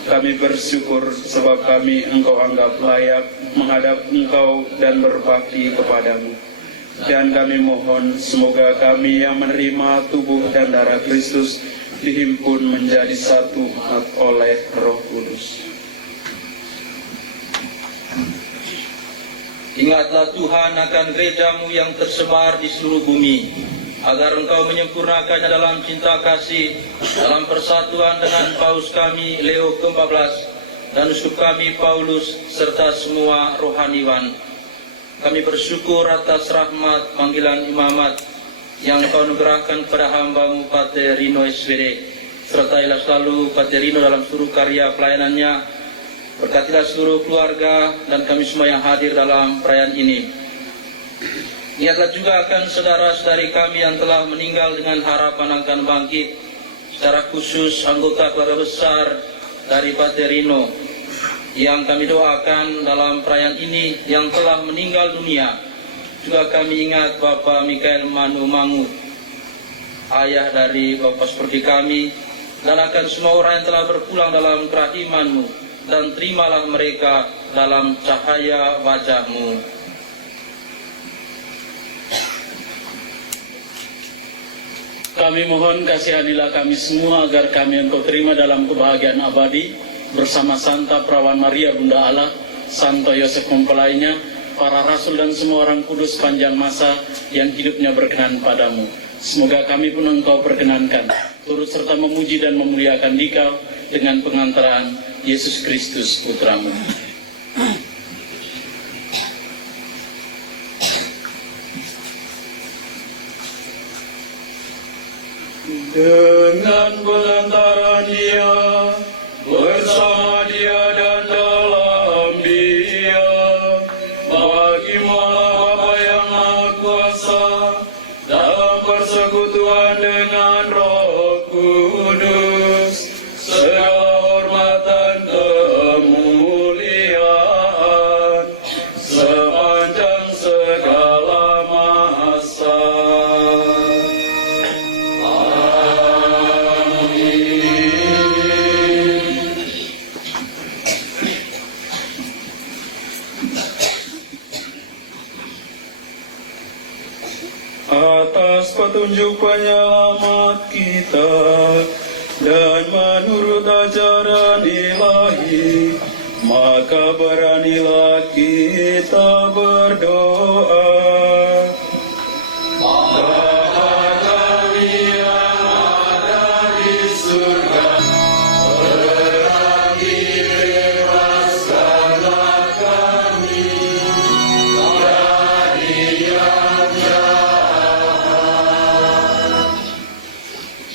Kami bersyukur sebab kami Engkau anggap layak menghadap Engkau dan berbakti kepadamu. Dan kami mohon semoga kami yang menerima tubuh dan darah Kristus dihimpun menjadi satu oleh Roh Kudus. Ingatlah Tuhan akan gereja-Mu yang tersebar di seluruh bumi, agar Engkau menyempurnakannya dalam cinta kasih, dalam persatuan dengan Paus kami Leo ke-14 dan uskup kami Paulus serta semua rohaniwan. Kami bersyukur atas rahmat panggilan imamat yang Kau anugerahkan pada hamba-Mu Pater Rino SWD. Sertailah selalu Pater Rino dalam seluruh karya pelayanannya. Berkatilah seluruh keluarga dan kami semua yang hadir dalam perayaan ini. Ingatlah juga akan saudara-saudari kami yang telah meninggal dengan harapan akan bangkit. Secara khusus anggota keluarga besar dari Pater Rino yang kami doakan dalam perayaan ini yang telah meninggal dunia. Juga kami ingat Bapak Mikael Manu Mangu, ayah dari Bapak seperti kami, dan akan semua orang yang telah berpulang dalam kerahiman-Mu, dan terimalah mereka dalam cahaya wajah-Mu. Kami mohon kasihanilah kami semua agar kami Engkau terima dalam kebahagiaan abadi bersama Santa Perawan Maria Bunda Allah, Santo Yosef mempelainya, para rasul dan semua orang kudus panjang masa yang hidupnya berkenan padamu. Semoga kami pun Engkau perkenankan, turut serta memuji dan memuliakan Dikau dengan pengantaran Yesus Kristus Putra-Mu. Dengan pengantaran Dia, bersama Dia dan dalam Dia, bagi Allah Bapa yang Maha Kuasa, dalam persekutuan dengan Roh Kudus, segala hormat dan kemuliaan sepanjang segala atas petunjuk penyelamat kita dan menurut ajaran ilahi, maka beranilah kita berdoa.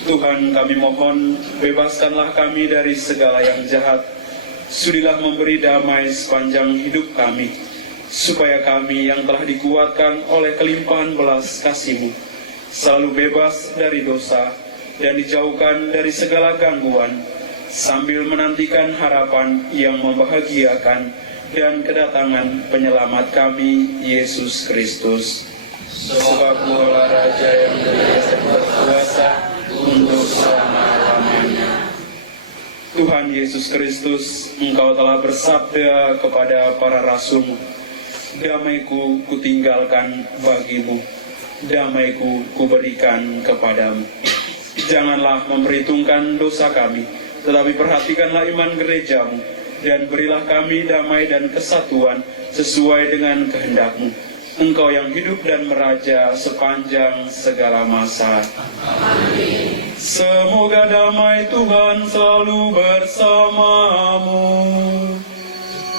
Tuhan, kami mohon, bebaskanlah kami dari segala yang jahat. Sudilah memberi damai sepanjang hidup kami, supaya kami yang telah dikuatkan oleh kelimpahan belas kasih-Mu selalu bebas dari dosa dan dijauhkan dari segala gangguan, sambil menantikan harapan yang membahagiakan dan kedatangan penyelamat kami, Yesus Kristus. Sebab Dialah Raja yang mulia dan berkuasa untuk selama-lamanya. Tuhan Yesus Kristus, Engkau telah bersabda kepada para rasul-Mu, damai-Ku kutinggalkan bagimu, damai-Ku kuberikan kepadamu. Janganlah memperhitungkan dosa kami, tetapi perhatikanlah iman gereja-Mu, dan berilah kami damai dan kesatuan sesuai dengan kehendak-Mu. Engkau yang hidup dan meraja sepanjang segala masa. Amin. Semoga damai Tuhan selalu bersamamu.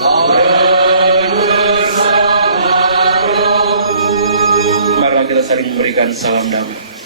Dan bersama rohmu. Marilah kita saling memberikan salam damai.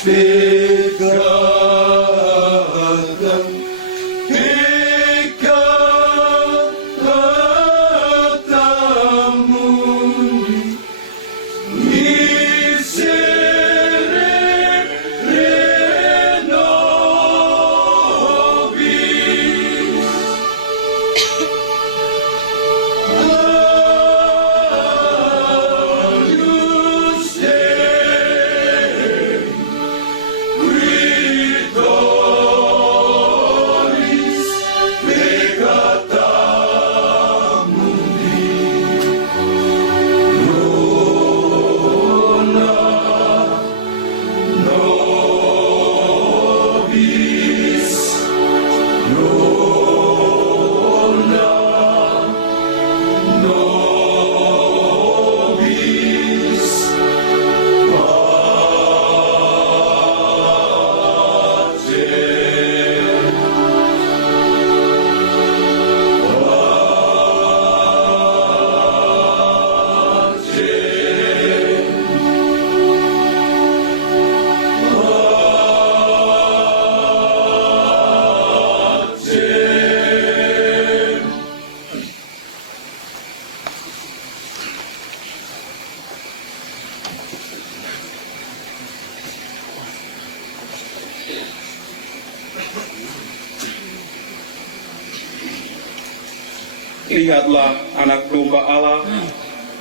Spirit. Lihatlah anak domba Allah,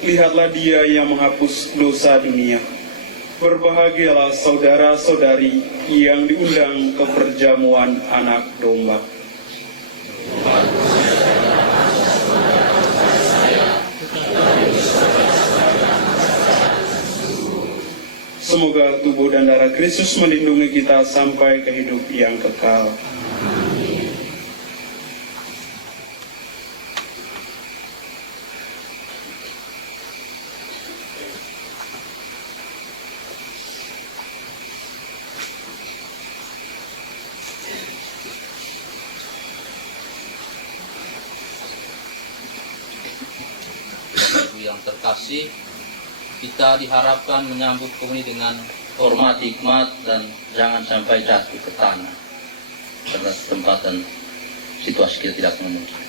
lihatlah dia yang menghapus dosa dunia. Berbahagialah saudara-saudari yang diundang ke perjamuan anak domba. Semoga tubuh dan darah Kristus melindungi kita sampai ke hidup yang kekal. Ibu yang terkasih, kita diharapkan menyambut komuni dengan hormat, hikmat, dan jangan sampai jatuh ke tanah karena tempat dan situasi kita tidak memungkinkan.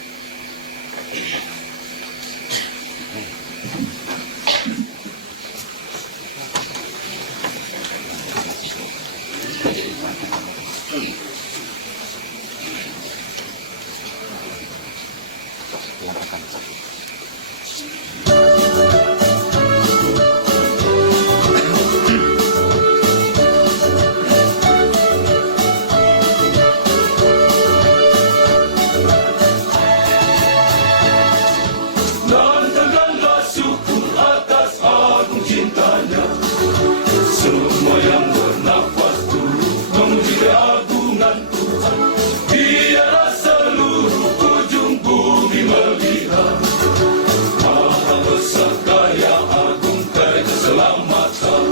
Nantangkanlah syukur atas agung cintanya. Semua yang bernafas turut memuji keagungan Tuhan. Biarlah seluruh ujung bumi melihat Maha besar kaya agung kaya keselamatan.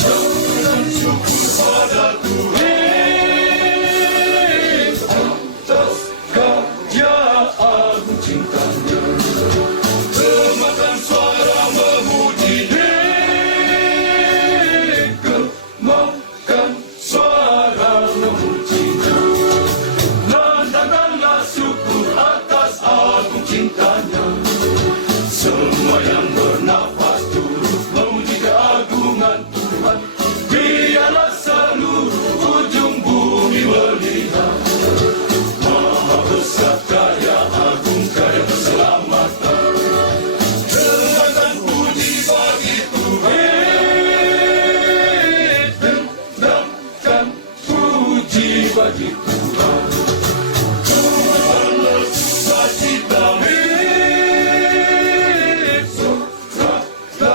Jangan syukur pada Tuhan atas kaya agung cintanya. Semakan suara memuji Makan suara memujinya. Nantangkanlah syukur atas agung cintanya. Semua yang bernafas turut memuji keagungan Tuhan. Biarlah seluruh ujung bumi melihat Maha besar kaya agung kaya keselamatan. Dengarkan puji bagi Tuhan, dengarkan puji bagi Tuhan. Tuhanlah sukacita surga,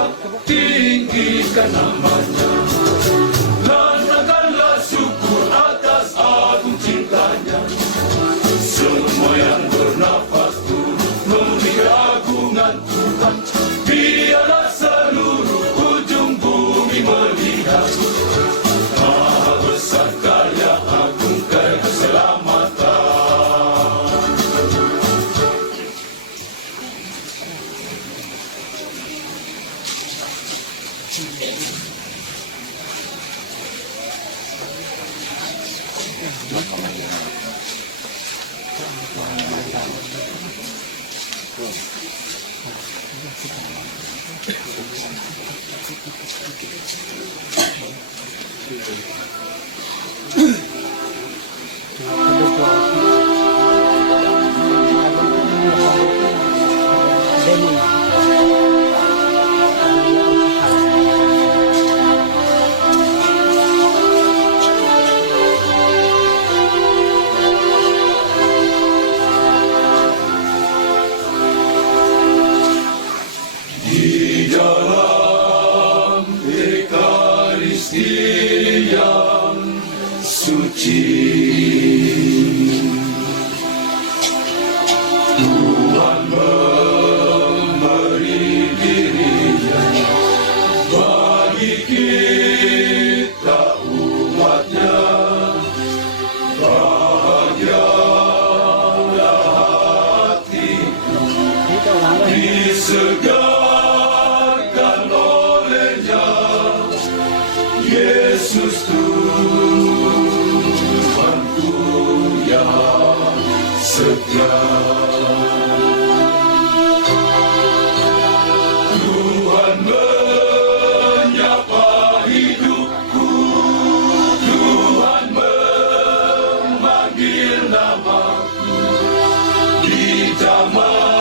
tinggikan namanya. Nantangkanlah syukur atas agung cintanya. Semua yang bernafas turut memuji keagungan Tuhan. Biarlah seluruh ujung bumi melihat Maha besar kaya agung kaya keselamatan. Di dalam Ekaristi yang suci, Tuhan memberi dirinya bagi kita umatnya. Bahagialah hatiku disegarkan olehnya. Yesus Tuhanku yang setia. Tuhan menyapa hidupku, Tuhan memanggil namaku di zaman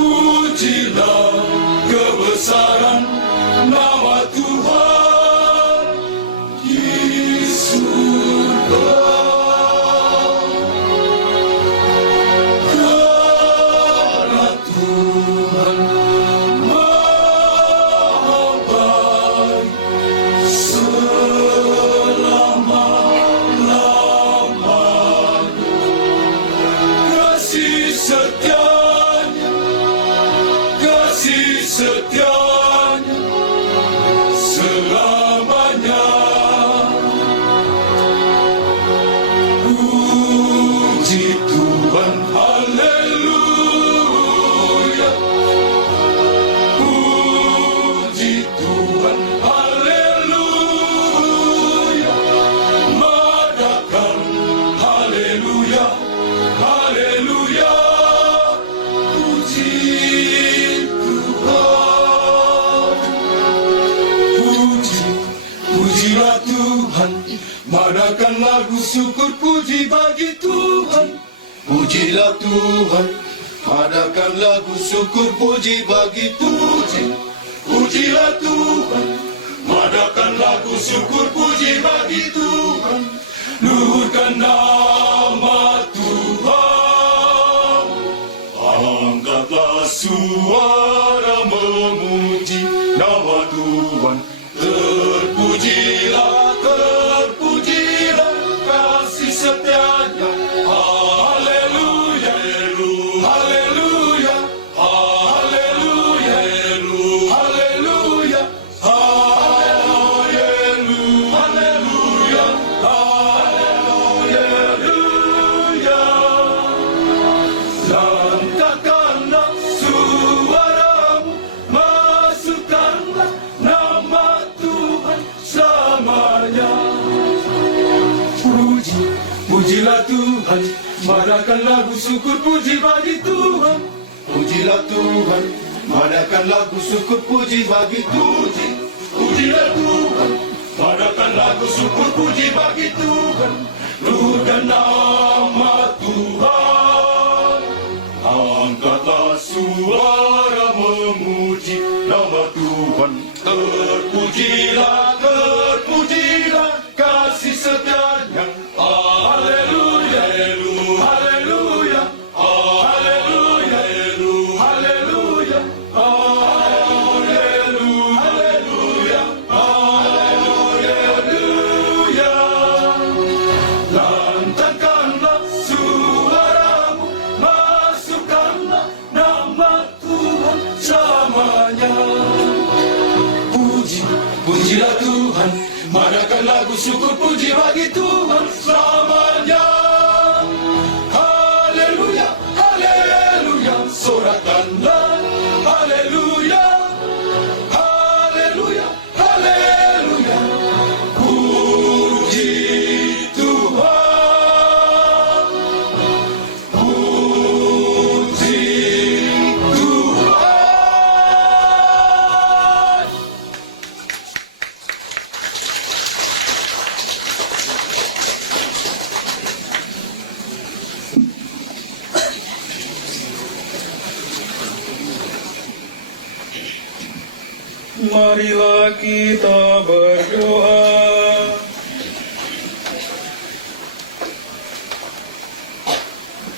Pujilah kebesaran nama Tuhan di surga. Karena Tuhan Maha baik selama-lamanya. Kasih setianya, kasih setianya selamanya. Puji Tuhan, haleluya. Puji Tuhan, haleluya. Madakan, haleluya, haleluya. Puji Tuhan, pujilah Tuhan, madakan lagu syukur puji bagi Tuhan. Pujilah Tuhan, madakan lagu syukur puji bagi Tuhan. Pujilah Tuhan, madakan lagu syukur puji bagi Tuhan. Luhurkan nama Tuhan, angkatlah suara memuji nama Tuhan. Terpujilah, terpujilah kasih setianya. Haleluya, haleluya, haleluya, haleluya, haleluya, haleluya, haleluya. Langkahkanlah suaramu, masukkanlah nama Tuhan selamanya. Pujilah Tuhan, madakan lagu syukur puji bagi Tuhan. Pujilah Tuhan, madakan lagu syukur puji bagi Tuhan. Pujilah Tuhan, madakan lagu syukur puji bagi Tuhan. Luhurkan nama Tuhan, angkatlah suara memuji nama Tuhan. Terpujilah, terpujilah kasih setianya. Haleluya, haleluya, haleluya, haleluya, haleluya, haleluya. Lantangkanlah suaramu, masukkanlah nama Tuhan selamanya. Pujilah Tuhan, madakan lagu syukur puji bagi Tuhan selamanya. Haleluya, haleluya, sorakanlah. Haleluya, haleluya, haleluya. Puji Tuhan, puji Tuhan. Marilah kita berdoa.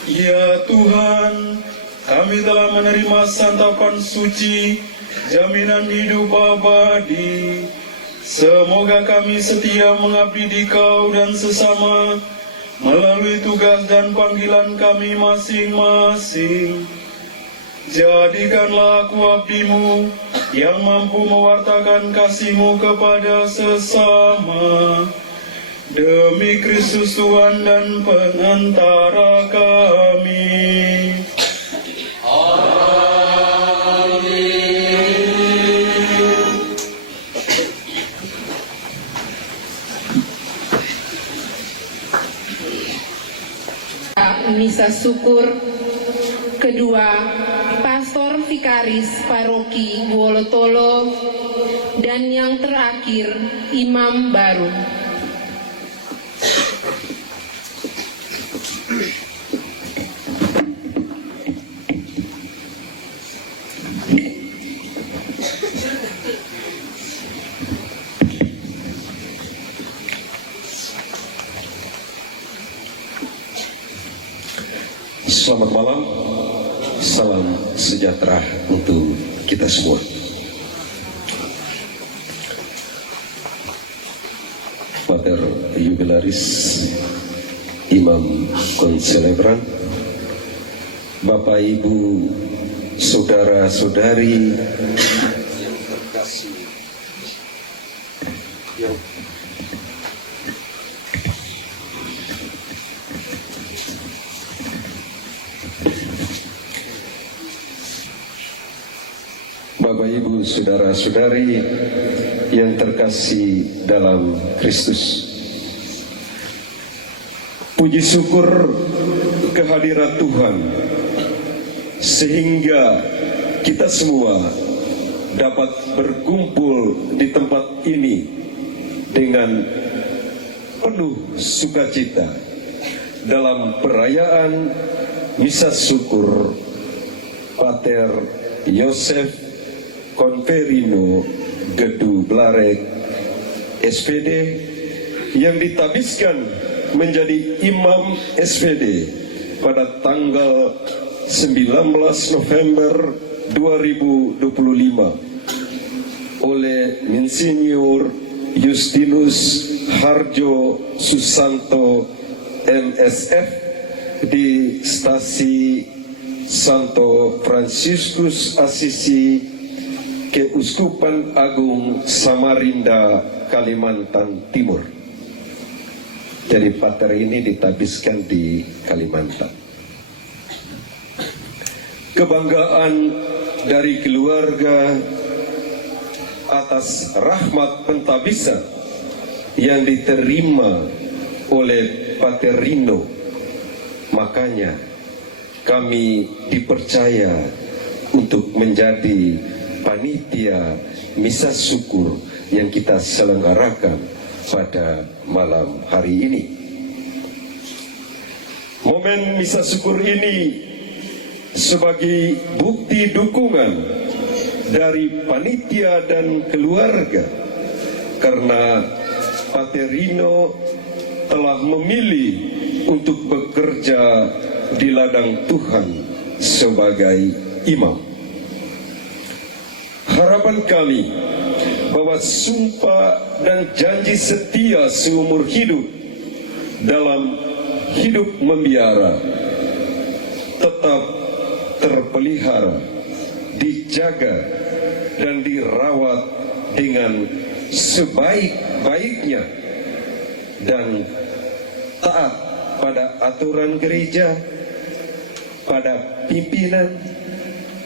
Ya Tuhan, kami telah menerima santapan suci, jaminan hidup abadi. Semoga kami setia mengabdi di Kau dan sesama, melalui tugas dan panggilan kami masing-masing. Jadikanlah aku abdi-Mu yang mampu mewartakan kasih-Mu kepada sesama. Demi Kristus Tuhan dan pengantara kami. Misa syukur kedua Pastor Vikaris Paroki Wolotolo, dan yang terakhir Imam baru. Selamat malam, salam sejahtera untuk kita semua. Pater Jubilaris, Imam Konselebran, Bapak Ibu, Saudara-saudari yang terkasih, Bapak Ibu, Saudara-saudari yang terkasih dalam Kristus. Puji syukur kehadirat Tuhan sehingga kita semua dapat berkumpul di tempat ini dengan penuh sukacita dalam perayaan Misa Syukur Pater Yosef Converino Gedu Blarek SPD yang ditabiskan menjadi Imam SPD pada tanggal 19 November 2025 oleh Monsinyur Justinus Harjo Susanto MSF di Stasi Santo Fransiskus Assisi, Keuskupan Agung Samarinda, Kalimantan Timur. Jadi pater ini ditabiskan di Kalimantan. Kebanggaan dari keluarga atas rahmat pentabisan yang diterima oleh Pater Rino. Makanya kami dipercaya untuk menjadi panitia Misa Syukur yang kita selenggarakan pada malam hari ini. Momen Misa Syukur ini sebagai bukti dukungan dari panitia dan keluarga, karena Pater Rino telah memilih untuk bekerja di ladang Tuhan sebagai imam. Harapan kami bahwa sumpah dan janji setia seumur hidup dalam hidup membiara tetap terpelihara, dijaga dan dirawat dengan sebaik-baiknya dan taat pada aturan gereja, pada pimpinan,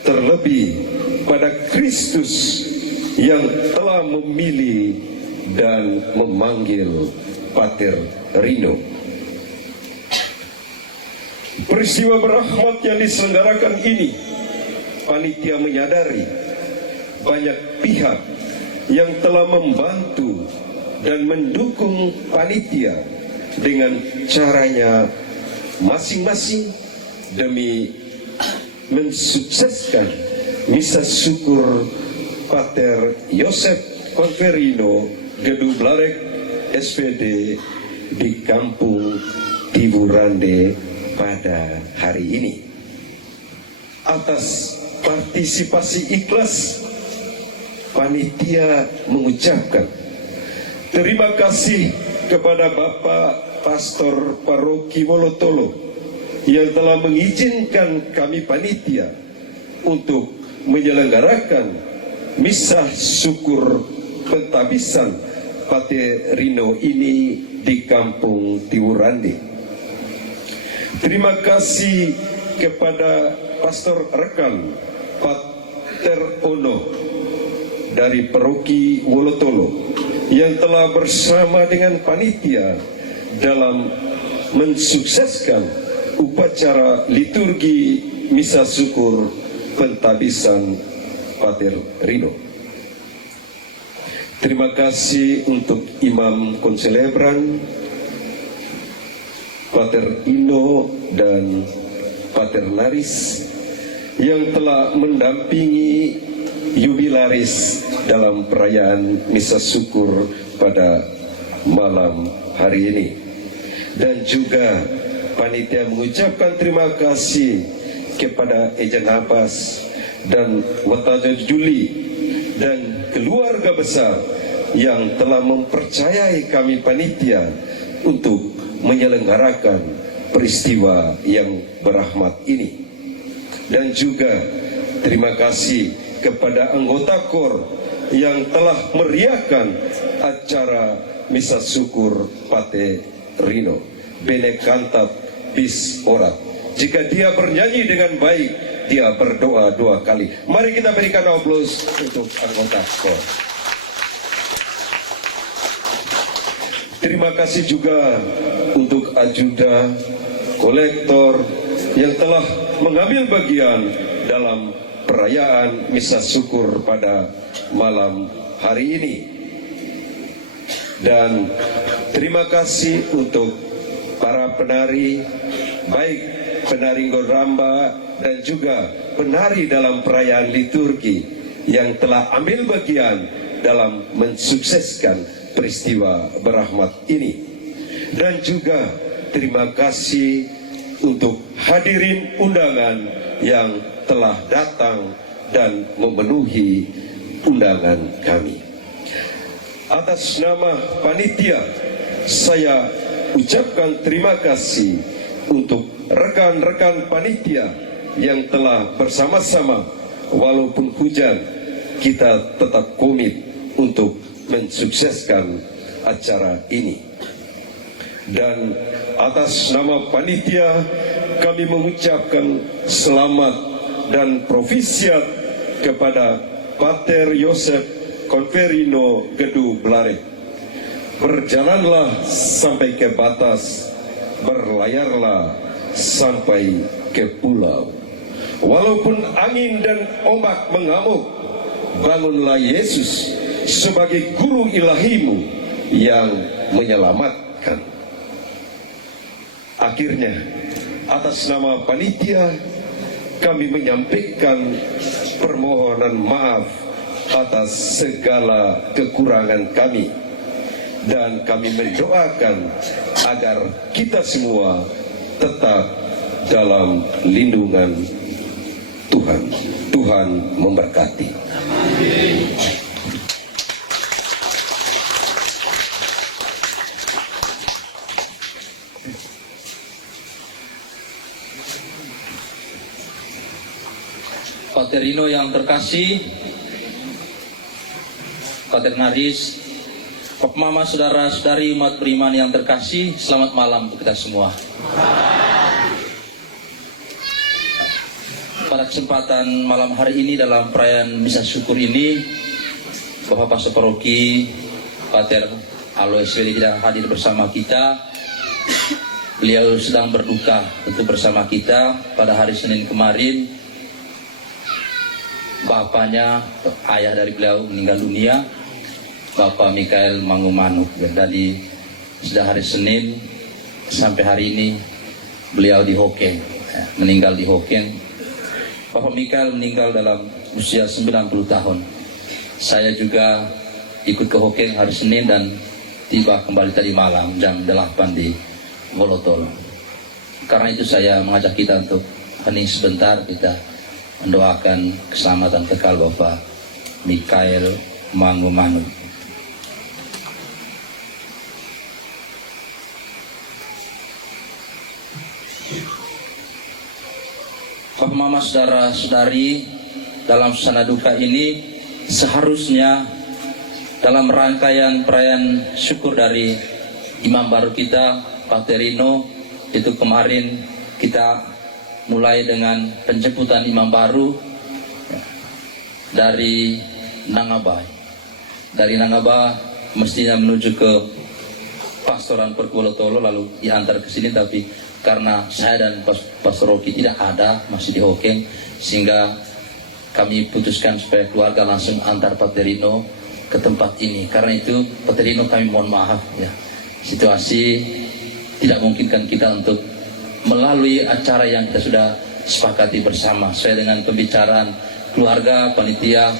terlebih pada Kristus yang telah memilih dan memanggil Pater Rino. Peristiwa berahmat yang diselenggarakan ini, panitia menyadari banyak pihak yang telah membantu dan mendukung panitia dengan caranya masing-masing demi mensukseskan Misa Syukur Pater Yosef Converino Gedu Blarek SPD di Kampung Tiwurande pada hari ini. Atas partisipasi ikhlas, panitia mengucapkan terima kasih kepada Bapak Pastor Paroki Wolotolo yang telah mengizinkan kami panitia untuk menyelenggarakan misa syukur pentabisan Pater Rino ini di Kampung Tiwurande. Terima kasih kepada Pastor rekan Pater Ono dari Paroki Wolotolo yang telah bersama dengan panitia dalam mensukseskan upacara liturgi misa syukur pentabisan Pater Rino. Terima kasih untuk Imam Konselebran, Pater Ino dan Pater Laris yang telah mendampingi jubilaris dalam perayaan misa syukur pada malam hari ini. Dan juga panitia mengucapkan terima kasih kepada Ejen Abbas dan Wataja Juli dan keluarga besar yang telah mempercayai kami panitia untuk menyelenggarakan peristiwa yang berahmat ini. Dan juga terima kasih kepada anggota KOR yang telah meriahkan acara misa syukur Pater Rino. Bene cantat bis orat. Jika dia bernyanyi dengan baik, dia berdoa 2 kali. Mari kita berikan aplaus untuk anggota KOR. Terima kasih juga untuk ajuda, kolektor yang telah mengambil bagian dalam perayaan misa syukur pada malam hari ini. Dan terima kasih untuk para penari, baik penari Goramba dan juga penari dalam perayaan liturgi yang telah ambil bagian dalam mensukseskan peristiwa berahmat ini. Dan juga terima kasih untuk hadirin undangan yang telah datang dan memenuhi undangan kami. Atas nama panitia, saya ucapkan terima kasih untuk rekan-rekan panitia yang telah bersama-sama walaupun hujan, kita tetap komit untuk mensukseskan acara ini. Dan atas nama panitia kami mengucapkan selamat dan profisiat kepada Pater Yosef Converino Gedu Blarek. Berjalanlah sampai ke batas, berlayarlah sampai ke pulau. Walaupun angin dan ombak mengamuk, bangunlah Yesus sebagai guru ilahimu yang menyelamatkan. Akhirnya, atas nama panitia, kami menyampaikan permohonan maaf atas segala kekurangan kami. Dan kami mendoakan agar kita semua tetap dalam lindungan Tuhan. Tuhan memberkati. Pater Rino yang terkasih, Pater Naris, Bapak Mama, saudara-saudari umat beriman yang terkasih, selamat malam untuk kita semua. Pada kesempatan malam hari ini dalam perayaan misa syukur ini, Bapak Pastor Paroki Pater Alois Weli tidak hadir bersama kita. Beliau sedang berduka untuk bersama kita pada hari Senin kemarin. Bapaknya, ayah dari beliau meninggal dunia, Bapak Mikael Mangumanuk. Dari sudah hari Senin sampai hari ini beliau di Hokeng, meninggal di Hokeng. Bapak Mikael meninggal dalam usia 90 tahun. Saya juga ikut ke Hokeng hari Senin dan tiba kembali tadi malam jam 8 di Wolotolo. Karena itu saya mengajak kita untuk hening sebentar, kita mendoakan keselamatan kekal Bapak Mikael Mangumanu. Bapak Mama, saudara-saudari, dalam suasana duka ini seharusnya dalam rangkaian perayaan syukur dari imam baru kita, Pak Terino, itu kemarin kita mulai dengan penjemputan imam baru dari Nangaba. Dari Nangaba mestinya menuju ke Pastoran Perkuolotolo lalu diantar ke sini, tapi karena saya dan Pastor Rocky tidak ada, masih di Hokeng, sehingga kami putuskan supaya keluarga langsung antar Pak Terino ke tempat ini. Karena itu Pak Terino kami mohon maaf ya, situasi tidak memungkinkan kita untuk melalui acara yang kita sudah sepakati bersama sesuai dengan pembicaraan keluarga, panitia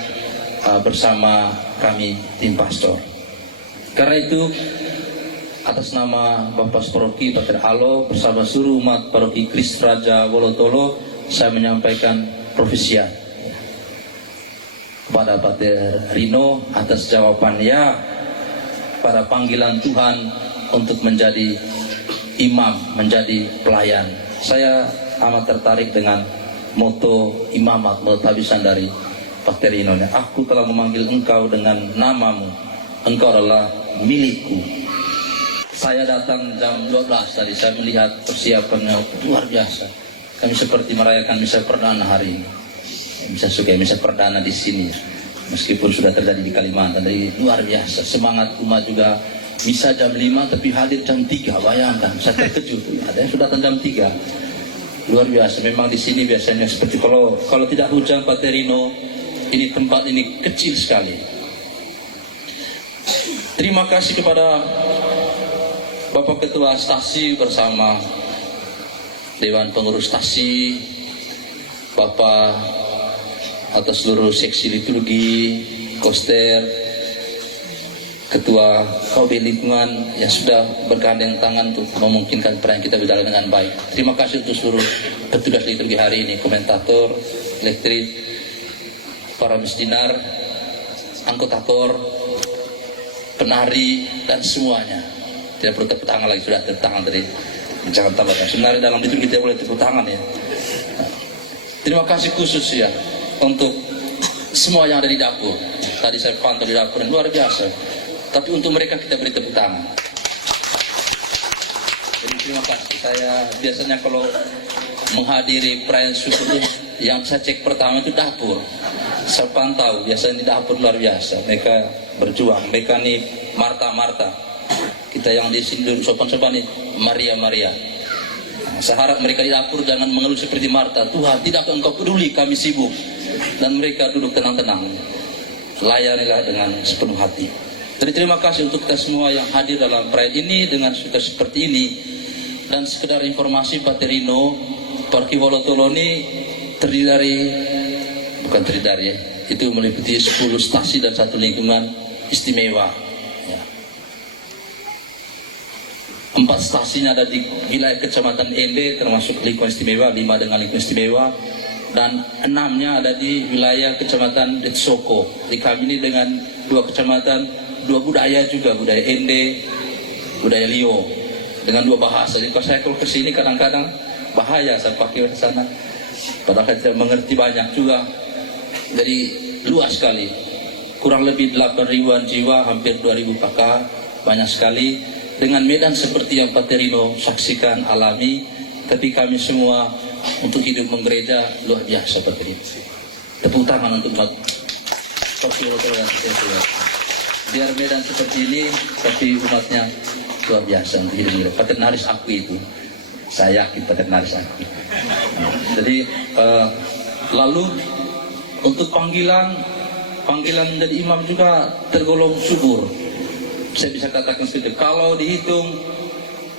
bersama kami tim pastor. Karena itu atas nama Bapak Paroki Pater Alo bersama seluruh umat Paroki Kris Raja Wolotolo, saya menyampaikan profesian kepada Pater Rino atas jawabannya pada panggilan Tuhan untuk menjadi imam, menjadi pelayan. Saya amat tertarik dengan moto imamat, moto tabisan dari Pater Rino. Aku telah memanggil engkau dengan namamu, engkau adalah milikku. Saya datang jam 12 tadi, saya melihat persiapannya luar biasa. Kami seperti merayakan misa perdana hari ini. Misa perdana di sini, meskipun sudah terjadi di Kalimantan. Jadi luar biasa, semangat umat juga. Misa jam 5 tapi hadir jam 3, bayangkan, saya terkejut. Ada yang sudah datang jam 3. Luar biasa, memang di sini biasanya seperti kalau tidak hujan Pak Terino, ini tempat ini kecil sekali. Terima kasih kepada Bapak Ketua Stasi bersama Dewan Pengurus Stasi, Bapak atas seluruh seksi liturgi, Koster, Ketua KB Lingkungan yang sudah bergandeng tangan untuk memungkinkan perayaan kita berjalan dengan baik. Terima kasih untuk seluruh petugas liturgi hari ini, komentator, elektrik, para misdinar, angkotator, penari, dan semuanya. Tidak perlu tepuk tangan lagi, sudah tepuk tangan tadi. Jangan tambahkan. Sebenarnya dalam itu kita boleh tepuk tangan ya. Terima kasih khusus ya untuk semua yang ada di dapur. Tadi saya pantau di dapur yang luar biasa. Tapi untuk mereka kita beri tepuk tangan. Jadi terima kasih. Saya biasanya kalau menghadiri perayaan syukur yang saya cek pertama itu dapur. Saya pantau biasanya di dapur luar biasa. Mereka berjuang. Mereka nih Marta. Kita yang di sini sopan-sopan nih Maria. Saya harap mereka di dapur jangan mengeluh seperti Marta. Tuhan, tidakkah engkau peduli kami sibuk? Dan mereka duduk tenang-tenang. Layanilah dengan sepenuh hati. Jadi terima kasih untuk kita semua yang hadir dalam perayaan ini dengan suka seperti ini. Dan sekedar informasi Pak Terino, Paroki Wolotolo ini bukan terdiri dari ya, itu meliputi 10 stasi dan 1 lingkungan istimewa. 4 stasinya ada di wilayah Kecamatan Embe termasuk lingkungan istimewa, 5 dengan lingkungan istimewa, dan 6-nya ada di wilayah Kecamatan Detsoko. Di kami ini dengan 2 kecamatan, 2 budaya juga, budaya Ende, budaya Lio, dengan 2 bahasa. Jadi kalau ke sini kadang-kadang bahaya saya pakai ke sana, padahal saya tidak mengerti banyak juga. Jadi luas sekali, kurang lebih 8.000-an jiwa, hampir 2.000 kakak, banyak sekali. Dengan medan seperti yang Pak Terino saksikan, alami, tapi kami semua untuk hidup menggereja luar biasa Pak Terino. Tepuk tangan untuk Pak Terino. Biar medan seperti ini, tapi umatnya luar biasa untuk hidup menggereja. Paternaris aku itu, saya yakin paternaris aku. Jadi lalu untuk panggilan menjadi imam juga tergolong subur. Saya bisa katakan seperti itu. Kalau dihitung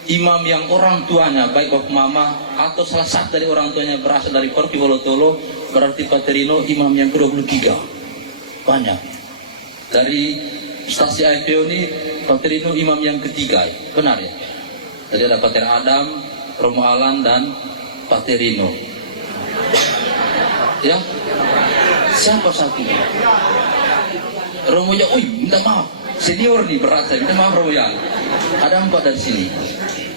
imam yang orang tuanya, baik bapak mama atau salah satu dari orang tuanya berasal dari Paroki Wolotolo, berarti Pak Terino imam yang ke-23. Banyak. Dari stasi IPO ini Paterino imam yang ketiga, benar ya? Jadi ada Pater Adam, Romo Alan, dan Paterino. Ya, siapa satunya? Romo Yang, minta maaf, senior nih berat saya, minta maaf Romo Yang. Ada 4 dari sini.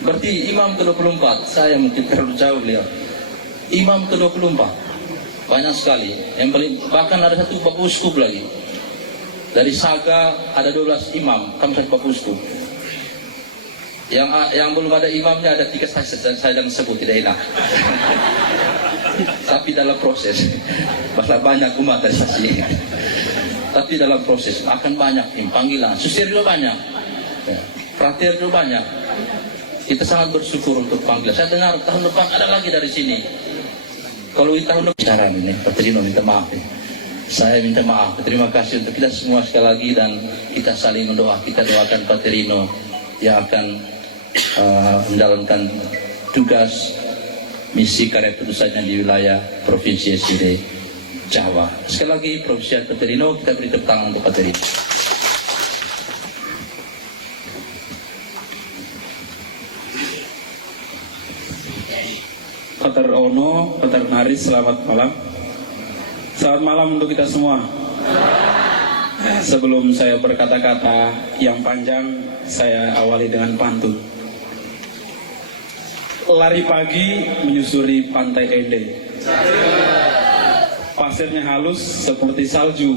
Berarti imam ke-24, saya mungkin terlalu jauh beliau. Imam ke-24, banyak sekali. Yang paling, bahkan ada satu Bapak Uskup lagi. Dari Saga ada 12 imam, kami satu Bapak Uskup. Yang belum ada imamnya ada 3 saya jangan sebut, tidak enak. Tapi dalam proses, banyak umat dari saksi. Tapi dalam proses akan banyak panggilan. Susir juga banyak, frater juga banyak. Kita sangat bersyukur untuk panggilan. Saya dengar tahun depan ada lagi dari sini. Kalau di tahun depan cara ini, Paterino minta maaf. Saya minta maaf. Terima kasih untuk kita semua sekali lagi dan kita saling mendoa. Kita doakan Paterino yang akan menjalankan tugas misi karya putusannya di wilayah Provinsi SID Jawa. Sekali lagi Provinsi Paterino, kita beri tepuk tangan untuk Paterino. Pater Ono, Pater Naris, selamat malam. Selamat malam untuk kita semua. Sebelum saya berkata-kata yang panjang, saya awali dengan pantun. Lari pagi menyusuri pantai Ende. Pasirnya halus seperti salju.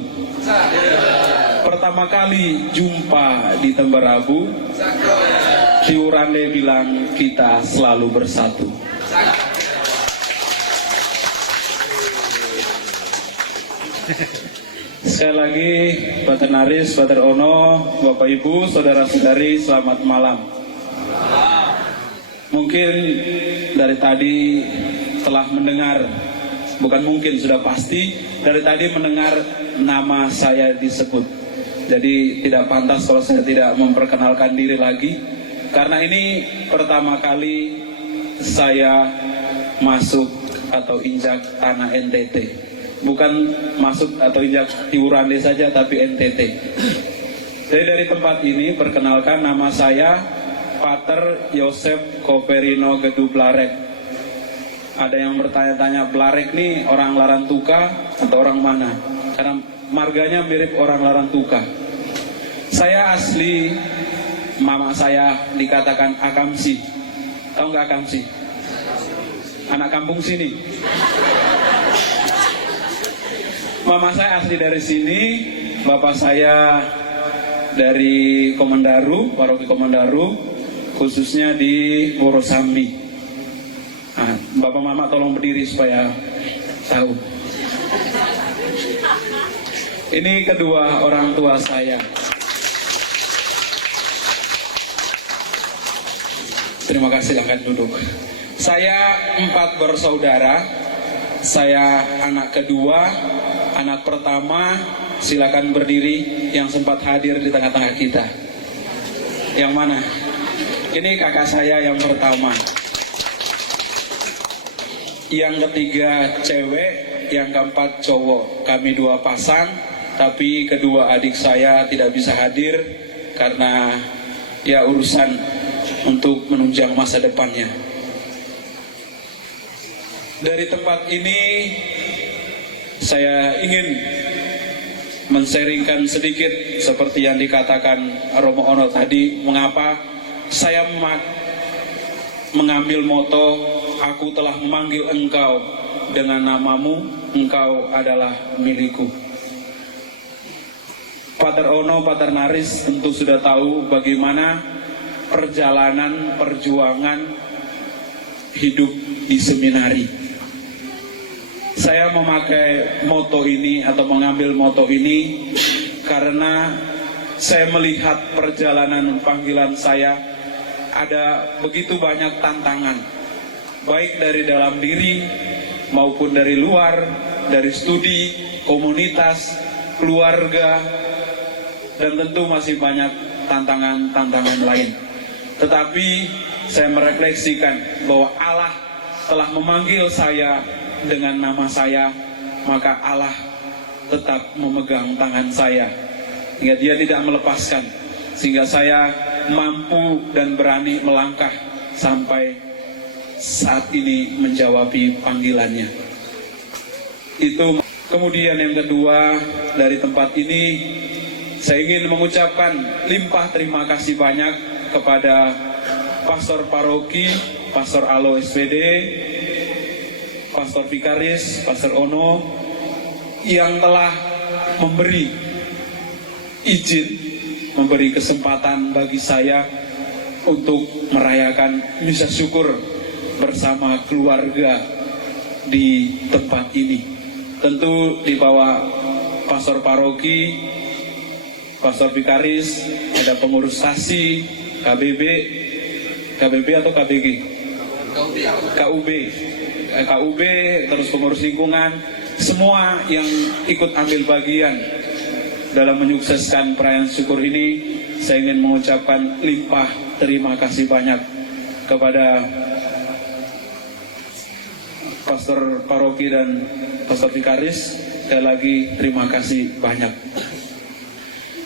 Pertama kali jumpa di Temberabu, Tiurande bilang kita selalu bersatu. Sekali lagi, Pater Naris, Pater Ono, Bapak Ibu, Saudara-saudari, selamat malam. Mungkin dari tadi telah mendengar, bukan mungkin, sudah pasti, dari tadi mendengar nama saya disebut. Jadi tidak pantas kalau saya tidak memperkenalkan diri lagi, karena ini pertama kali saya masuk atau injak tanah NTT. Bukan masuk atau injak Tiurande saja, tapi NTT. Jadi dari tempat ini perkenalkan, nama saya Pater Yosef Koperino Gedu Blarek. Ada yang bertanya-tanya, Blarek nih orang Larantuka atau orang mana? Karena marganya mirip orang Larantuka. Saya asli, mama saya dikatakan Akamsi. Tahu nggak Akamsi? Anak kampung sini. Mama saya asli dari sini, bapak saya dari Komandaru, paroki Komandaru, khususnya di Worosambi. Nah, bapak mama tolong berdiri supaya tahu. Ini kedua orang tua saya. Terima kasih, silakan duduk. Saya 4 bersaudara. Saya anak kedua. Anak pertama, silakan berdiri yang sempat hadir di tengah-tengah kita. Yang mana? Ini kakak saya yang pertama. Yang ketiga cewek, yang keempat cowok. Kami 2 pasang, tapi kedua adik saya tidak bisa hadir karena ya urusan untuk menunjang masa depannya. Dari tempat ini saya ingin men-sharingkan sedikit seperti yang dikatakan Romo Ono tadi, mengapa saya mengambil moto, aku telah memanggil engkau dengan namamu, engkau adalah milikku. Pater Ono, Pater Naris tentu sudah tahu bagaimana perjalanan perjuangan hidup di seminari. Saya memakai moto ini atau mengambil moto ini karena saya melihat perjalanan panggilan saya ada begitu banyak tantangan, baik dari dalam diri maupun dari luar, dari studi, komunitas, keluarga, dan tentu masih banyak tantangan-tantangan lain. Tetapi saya merefleksikan bahwa Allah telah memanggil saya dengan nama saya, maka Allah tetap memegang tangan saya. hingga dia tidak melepaskan, sehingga saya mampu dan berani melangkah sampai saat ini menjawabi panggilannya. Itu. Kemudian yang kedua, dari tempat ini saya ingin mengucapkan limpah terima kasih banyak kepada Pastor Paroki, Pastor Alo SPD, Pastor Vikaris, Pastor Ono, yang telah memberi izin, memberi kesempatan bagi saya untuk merayakan misa syukur bersama keluarga di tempat ini. Tentu di bawah Pastor Paroki, Pastor Vikaris, ada pengurus stasi, KBB atau KBG? KUB, terus pengurus lingkungan, semua yang ikut ambil bagian dalam menyukseskan perayaan syukur ini. Saya ingin mengucapkan limpah terima kasih banyak kepada Pastor Paroki dan Pastor Vikaris. Sekali lagi terima kasih banyak.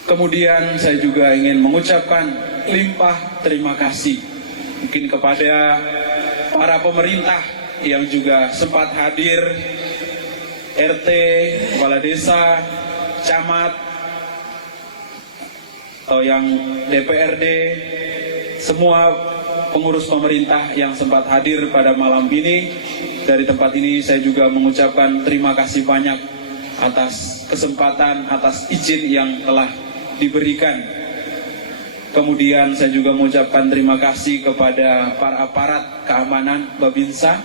Kemudian saya juga ingin mengucapkan limpah terima kasih mungkin kepada para pemerintah yang juga sempat hadir, RT, kepala desa, camat, atau yang DPRD, semua pengurus pemerintah yang sempat hadir pada malam ini. Dari tempat ini saya juga mengucapkan terima kasih banyak atas kesempatan, atas izin yang telah diberikan. Kemudian saya juga mengucapkan terima kasih kepada para aparat keamanan Babinsa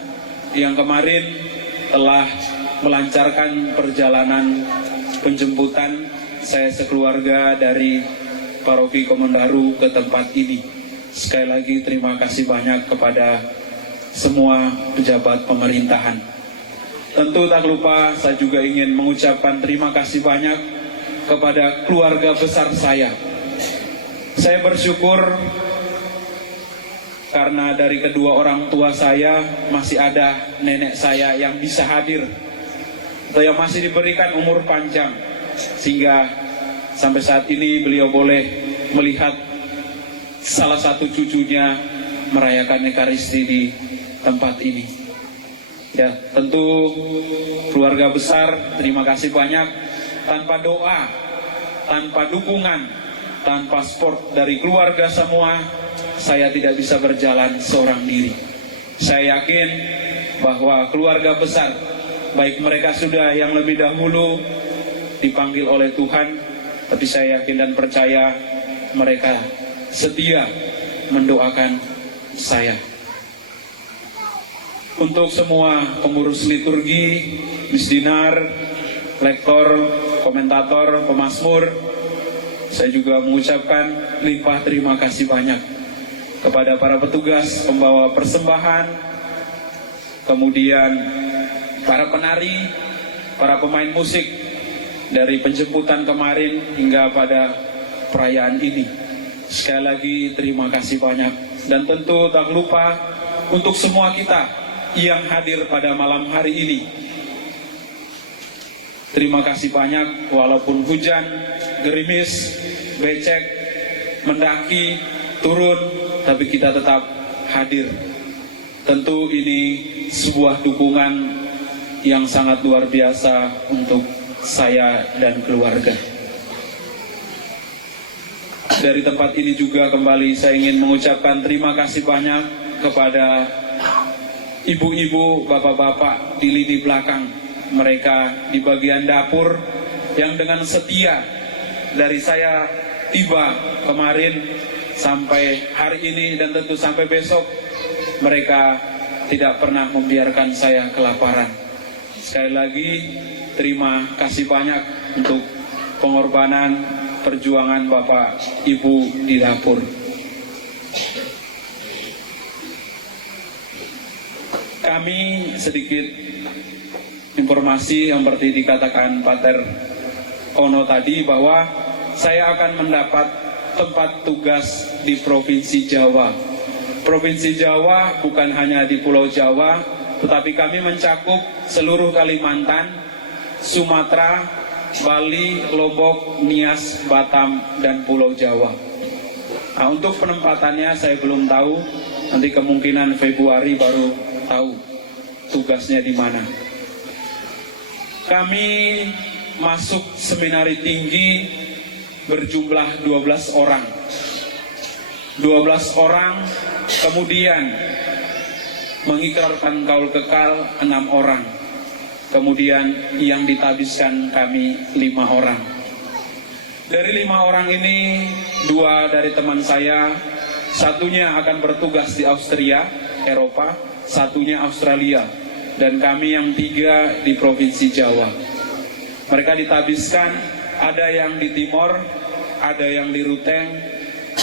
yang kemarin telah melancarkan perjalanan penjemputan saya sekeluarga dari Paroki Kemenbaru ke tempat ini. Sekali lagi terima kasih banyak kepada semua pejabat pemerintahan. Tentu tak lupa saya juga ingin mengucapkan terima kasih banyak kepada keluarga besar saya. Saya bersyukur karena dari kedua orang tua saya masih ada nenek saya yang bisa hadir atau yang masih diberikan umur panjang, sehingga sampai saat ini beliau boleh melihat salah satu cucunya merayakan Ekaristi di tempat ini. Ya, tentu keluarga besar, terima kasih banyak. Tanpa doa, tanpa dukungan, tanpa support dari keluarga semua, saya tidak bisa berjalan seorang diri. Saya yakin bahwa keluarga besar, baik mereka sudah yang lebih dahulu dipanggil oleh Tuhan, tapi saya yakin dan percaya mereka setia mendoakan saya. Untuk semua pengurus liturgi, misdinar, lektor, komentator, pemazmur, saya juga mengucapkan limpah terima kasih banyak kepada para petugas pembawa persembahan, kemudian para penari, para pemain musik dari penjemputan kemarin hingga pada perayaan ini. Sekali lagi terima kasih banyak. Dan tentu tak lupa untuk semua kita yang hadir pada malam hari ini. Terima kasih banyak, walaupun hujan, gerimis, becek, mendaki, turun, tapi kita tetap hadir. Tentu ini sebuah dukungan yang sangat luar biasa untuk saya dan keluarga. Dari tempat ini juga kembali saya ingin mengucapkan terima kasih banyak kepada ibu-ibu, bapak-bapak di lini belakang, mereka di bagian dapur yang dengan setia dari saya tiba kemarin sampai hari ini dan tentu sampai besok, mereka tidak pernah membiarkan saya kelaparan. Sekali lagi terima kasih banyak untuk pengorbanan perjuangan Bapak Ibu di dapur. Kami sedikit informasi yang seperti dikatakan Pater Ono tadi, bahwa saya akan mendapat tempat tugas di Provinsi Jawa. Provinsi Jawa bukan hanya di Pulau Jawa, tetapi kami mencakup seluruh Kalimantan, Sumatera, Bali, Lombok, Nias, Batam, dan Pulau Jawa. Nah, untuk penempatannya saya belum tahu, nanti kemungkinan Februari baru tahu tugasnya di mana. Kami masuk seminari tinggi berjumlah 12 orang. 12 orang, kemudian mengikrarkan kaul kekal 6 orang. Kemudian yang ditabiskan kami 5 orang. Dari 5 orang ini, 2 dari teman saya, satunya akan bertugas di Austria, Eropa, satunya Australia, dan kami yang 3 di Provinsi Jawa. Mereka ditabiskan, ada yang di Timor, ada yang di Ruteng,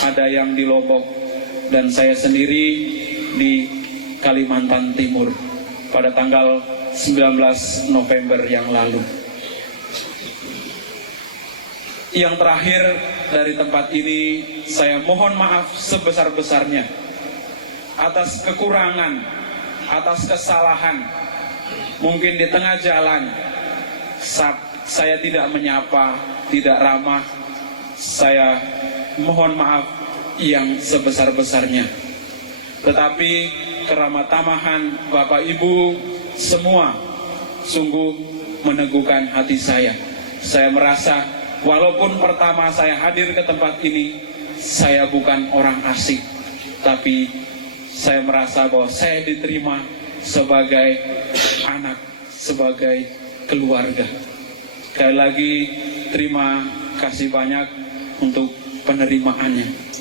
ada yang di Lombok, dan saya sendiri di Kalimantan Timur pada tanggal 19 November yang lalu. Yang terakhir dari tempat ini, saya mohon maaf sebesar-besarnya atas kekurangan, atas kesalahan. Mungkin di tengah jalan saya tidak menyapa, tidak ramah. Saya mohon maaf yang sebesar-besarnya. Tetapi keramah tamahan Bapak Ibu semua sungguh meneguhkan hati saya. Saya merasa walaupun pertama saya hadir ke tempat ini, saya bukan orang asing, tapi saya merasa bahwa saya diterima sebagai anak, sebagai keluarga. Sekali lagi terima kasih banyak untuk penerimaannya.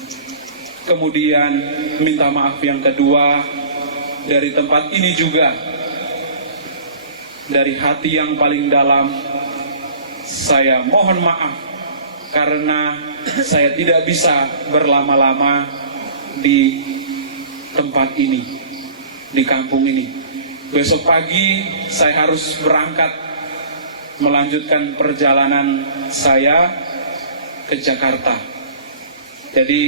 Kemudian minta maaf yang kedua dari tempat ini juga, dari hati yang paling dalam, saya mohon maaf karena saya tidak bisa berlama-lama di tempat ini, di kampung ini. Besok pagi saya harus berangkat melanjutkan perjalanan saya ke Jakarta. Jadi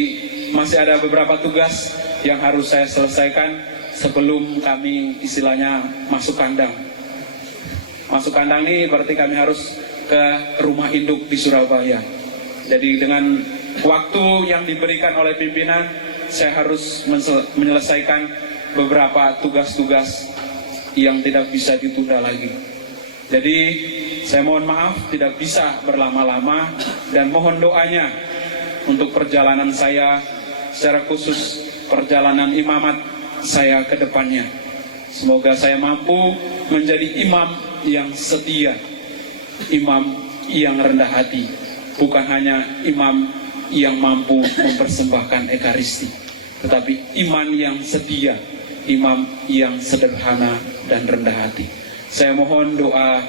masih ada beberapa tugas yang harus saya selesaikan sebelum kami istilahnya masuk kandang. Masuk kandang ini berarti kami harus ke rumah induk di Surabaya. Jadi dengan waktu yang diberikan oleh pimpinan, saya harus menyelesaikan beberapa tugas-tugas yang tidak bisa ditunda lagi. Jadi saya mohon maaf tidak bisa berlama-lama dan mohon doanya untuk perjalanan saya, secara khusus perjalanan imamat saya ke depannya. Semoga saya mampu menjadi imam yang setia, imam yang rendah hati, bukan hanya imam yang mampu mempersembahkan ekaristi, tetapi iman yang setia, imam yang sederhana dan rendah hati. Saya mohon doa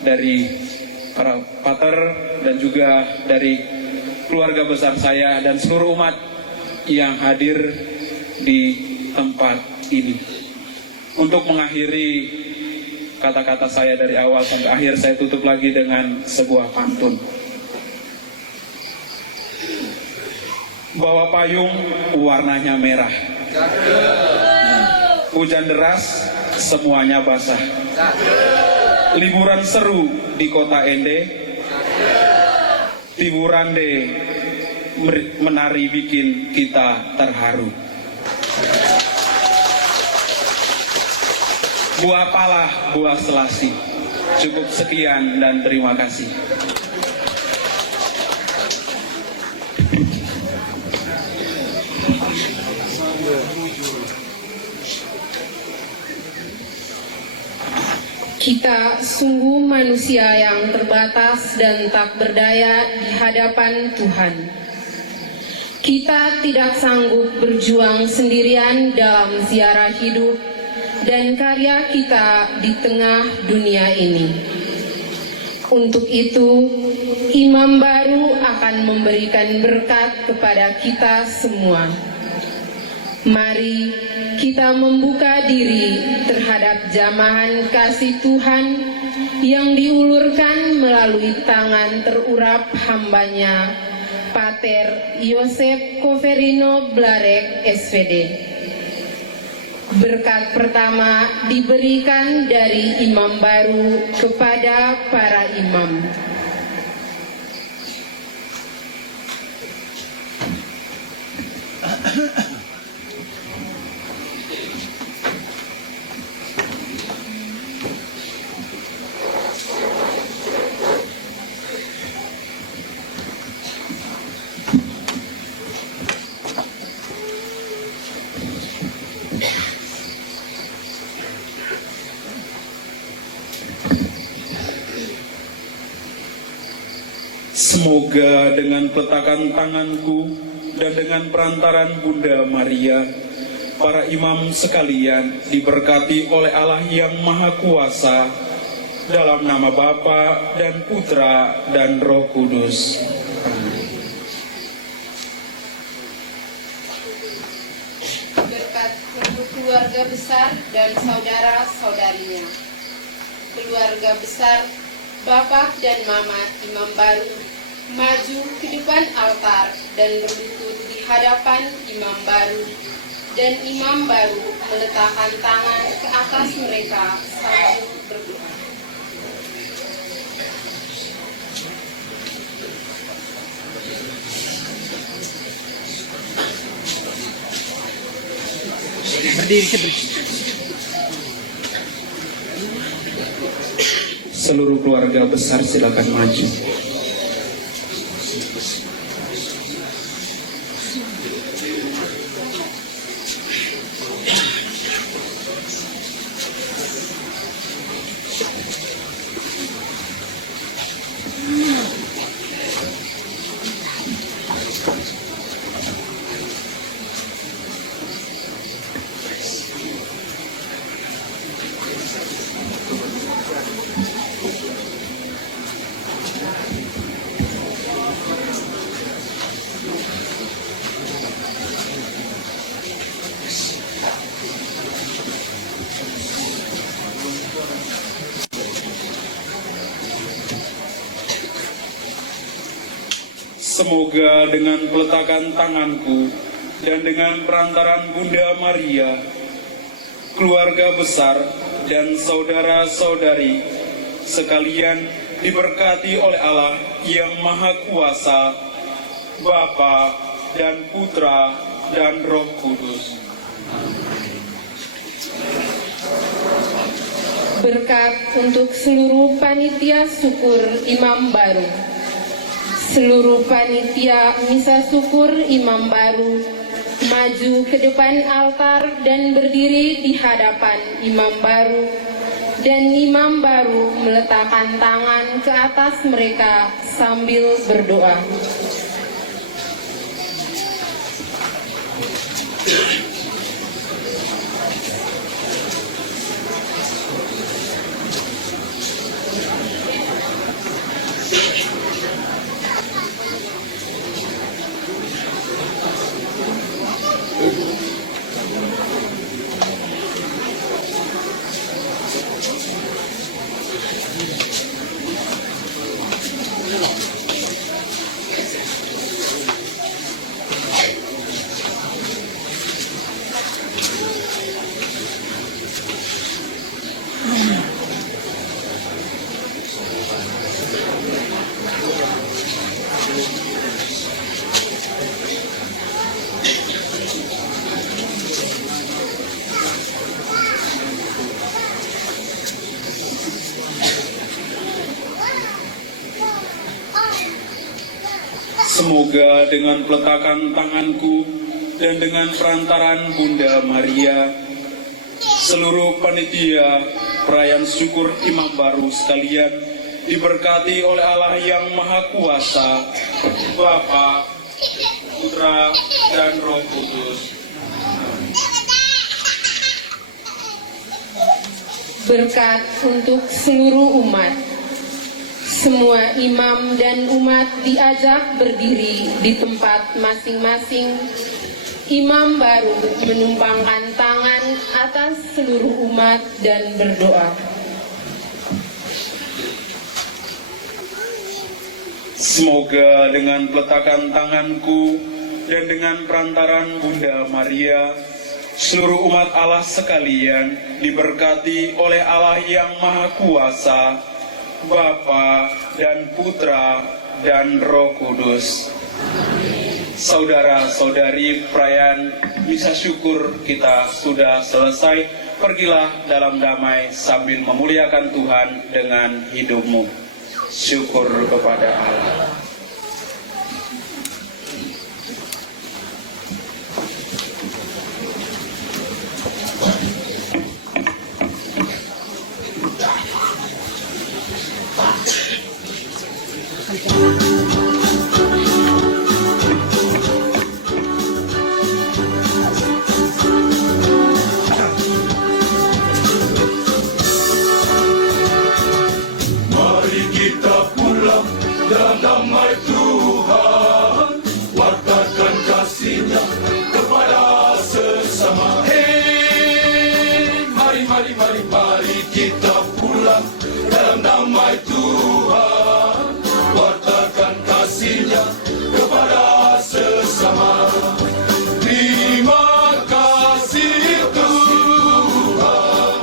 dari para pater dan juga dari keluarga besar saya dan seluruh umat yang hadir di tempat ini. Untuk mengakhiri kata-kata saya dari awal sampai akhir, saya tutup lagi dengan sebuah pantun. Bawa payung warnanya merah, hujan deras semuanya basah, liburan seru di kota Ende, tiburan deh menari bikin kita terharu. Buah pala, buah selasi. Cukup sekian dan terima kasih. Kita sungguh manusia yang terbatas dan tak berdaya di hadapan Tuhan. Kita tidak sanggup berjuang sendirian dalam ziarah hidup dan karya kita di tengah dunia ini. Untuk itu, imam baru akan memberikan berkat kepada kita semua. Mari kita membuka diri terhadap jamahan kasih Tuhan yang diulurkan melalui tangan terurap hambanya, Pater Yosef Koverino Blarek, SVD. Berkat pertama diberikan dari imam baru kepada para imam. Semoga dengan peletakan tanganku dan dengan perantaran Bunda Maria, para imam sekalian diberkati oleh Allah yang Maha Kuasa, dalam nama Bapa dan Putra dan Roh Kudus. Berkat untuk keluarga besar dan saudara-saudarinya, keluarga besar Bapak dan Mama Imam Baru maju ke depan altar dan berlutut di hadapan Imam Baru, dan Imam Baru meletakkan tangan ke atas mereka sambil berdoa. Seluruh keluarga besar silakan maju. Semoga dengan peletakan tanganku dan dengan perantaran Bunda Maria, keluarga besar dan saudara-saudari sekalian diberkati oleh Allah yang Maha Kuasa, Bapa dan Putra dan Roh Kudus. Berkat untuk seluruh panitia syukur Imam Baru, seluruh panitia misa syukur Imam Baru maju ke depan altar dan berdiri di hadapan Imam Baru, dan Imam Baru meletakkan tangan ke atas mereka sambil berdoa. Semoga dengan peletakan tanganku dan dengan perantaran Bunda Maria, seluruh panitia perayaan syukur Imam Baru sekalian diberkati oleh Allah yang Maha Kuasa, Bapa, Putra, dan Roh Kudus. Berkat untuk seluruh umat, semua imam dan umat diajak berdiri di tempat masing-masing. Imam Baru menumpangkan tangan atas seluruh umat dan berdoa. Semoga dengan peletakan tanganku dan dengan perantaran Bunda Maria, seluruh umat Allah sekalian diberkati oleh Allah yang Maha Kuasa, Bapa dan Putra dan Roh Kudus. Saudara-saudari, perayaan misa syukur kita sudah selesai. Pergilah dalam damai sambil memuliakan Tuhan dengan hidupmu. Syukur kepada Allah. Thank you. dalam damai Tuhan, wartakan kasih-Nya kepada sesama. Hei, mari kita pulang dalam damai Tuhan, wartakan kasih-Nya kepada sesama. Terima kasih Tuhan,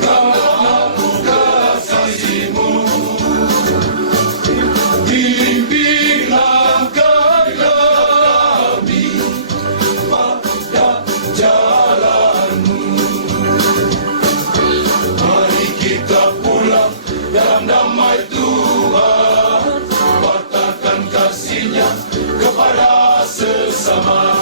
karena kasih-Mu. Bimbinglah kami pada jalan-Mu. Mari kita pulang dalam damai Tuhan, wartakan kasih-Nya kepada sesama.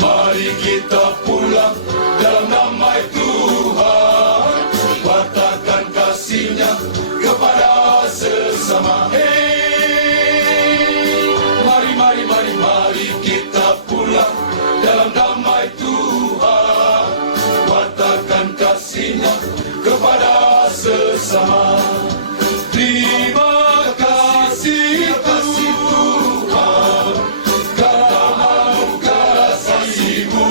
Mari kita pulang dalam damai Tuhan, wartakan kasih-Nya kepada sesama. Hei, mari kita pulang dalam damai Tuhan, wartakan kasih-Nya kepada sesama. Terima kasih Tuhan, karena kasih-Mu.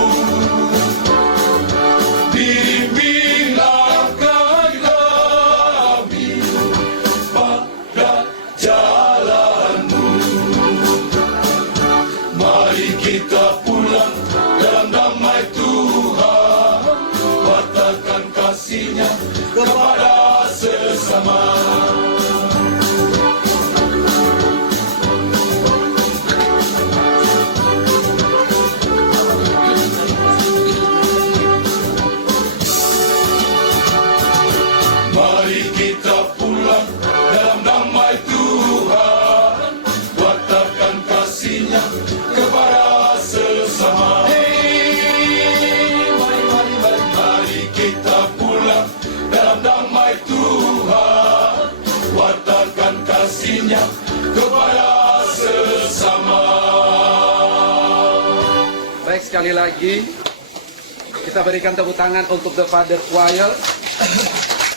Bimbinglah kami pada jalan-Mu. Mari kita pulang dalam damai Tuhan, wartakan kasih-Nya kepada sesama. Mari kita pulang dalam damai Tuhan, wartakan kasih-Nya kepada sesama. Hei, mari kita pulang dalam damai Tuhan, wartakan kasih-Nya kepada sesama. Baik, sekali lagi kita berikan tepuk tangan untuk The Father Choir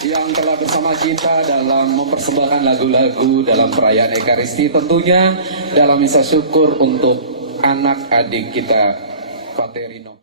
yang telah bersama kita dalam mempersembahkan lagu-lagu dalam perayaan Ekaristi, tentunya dalam misa syukur untuk anak adik kita Paterino.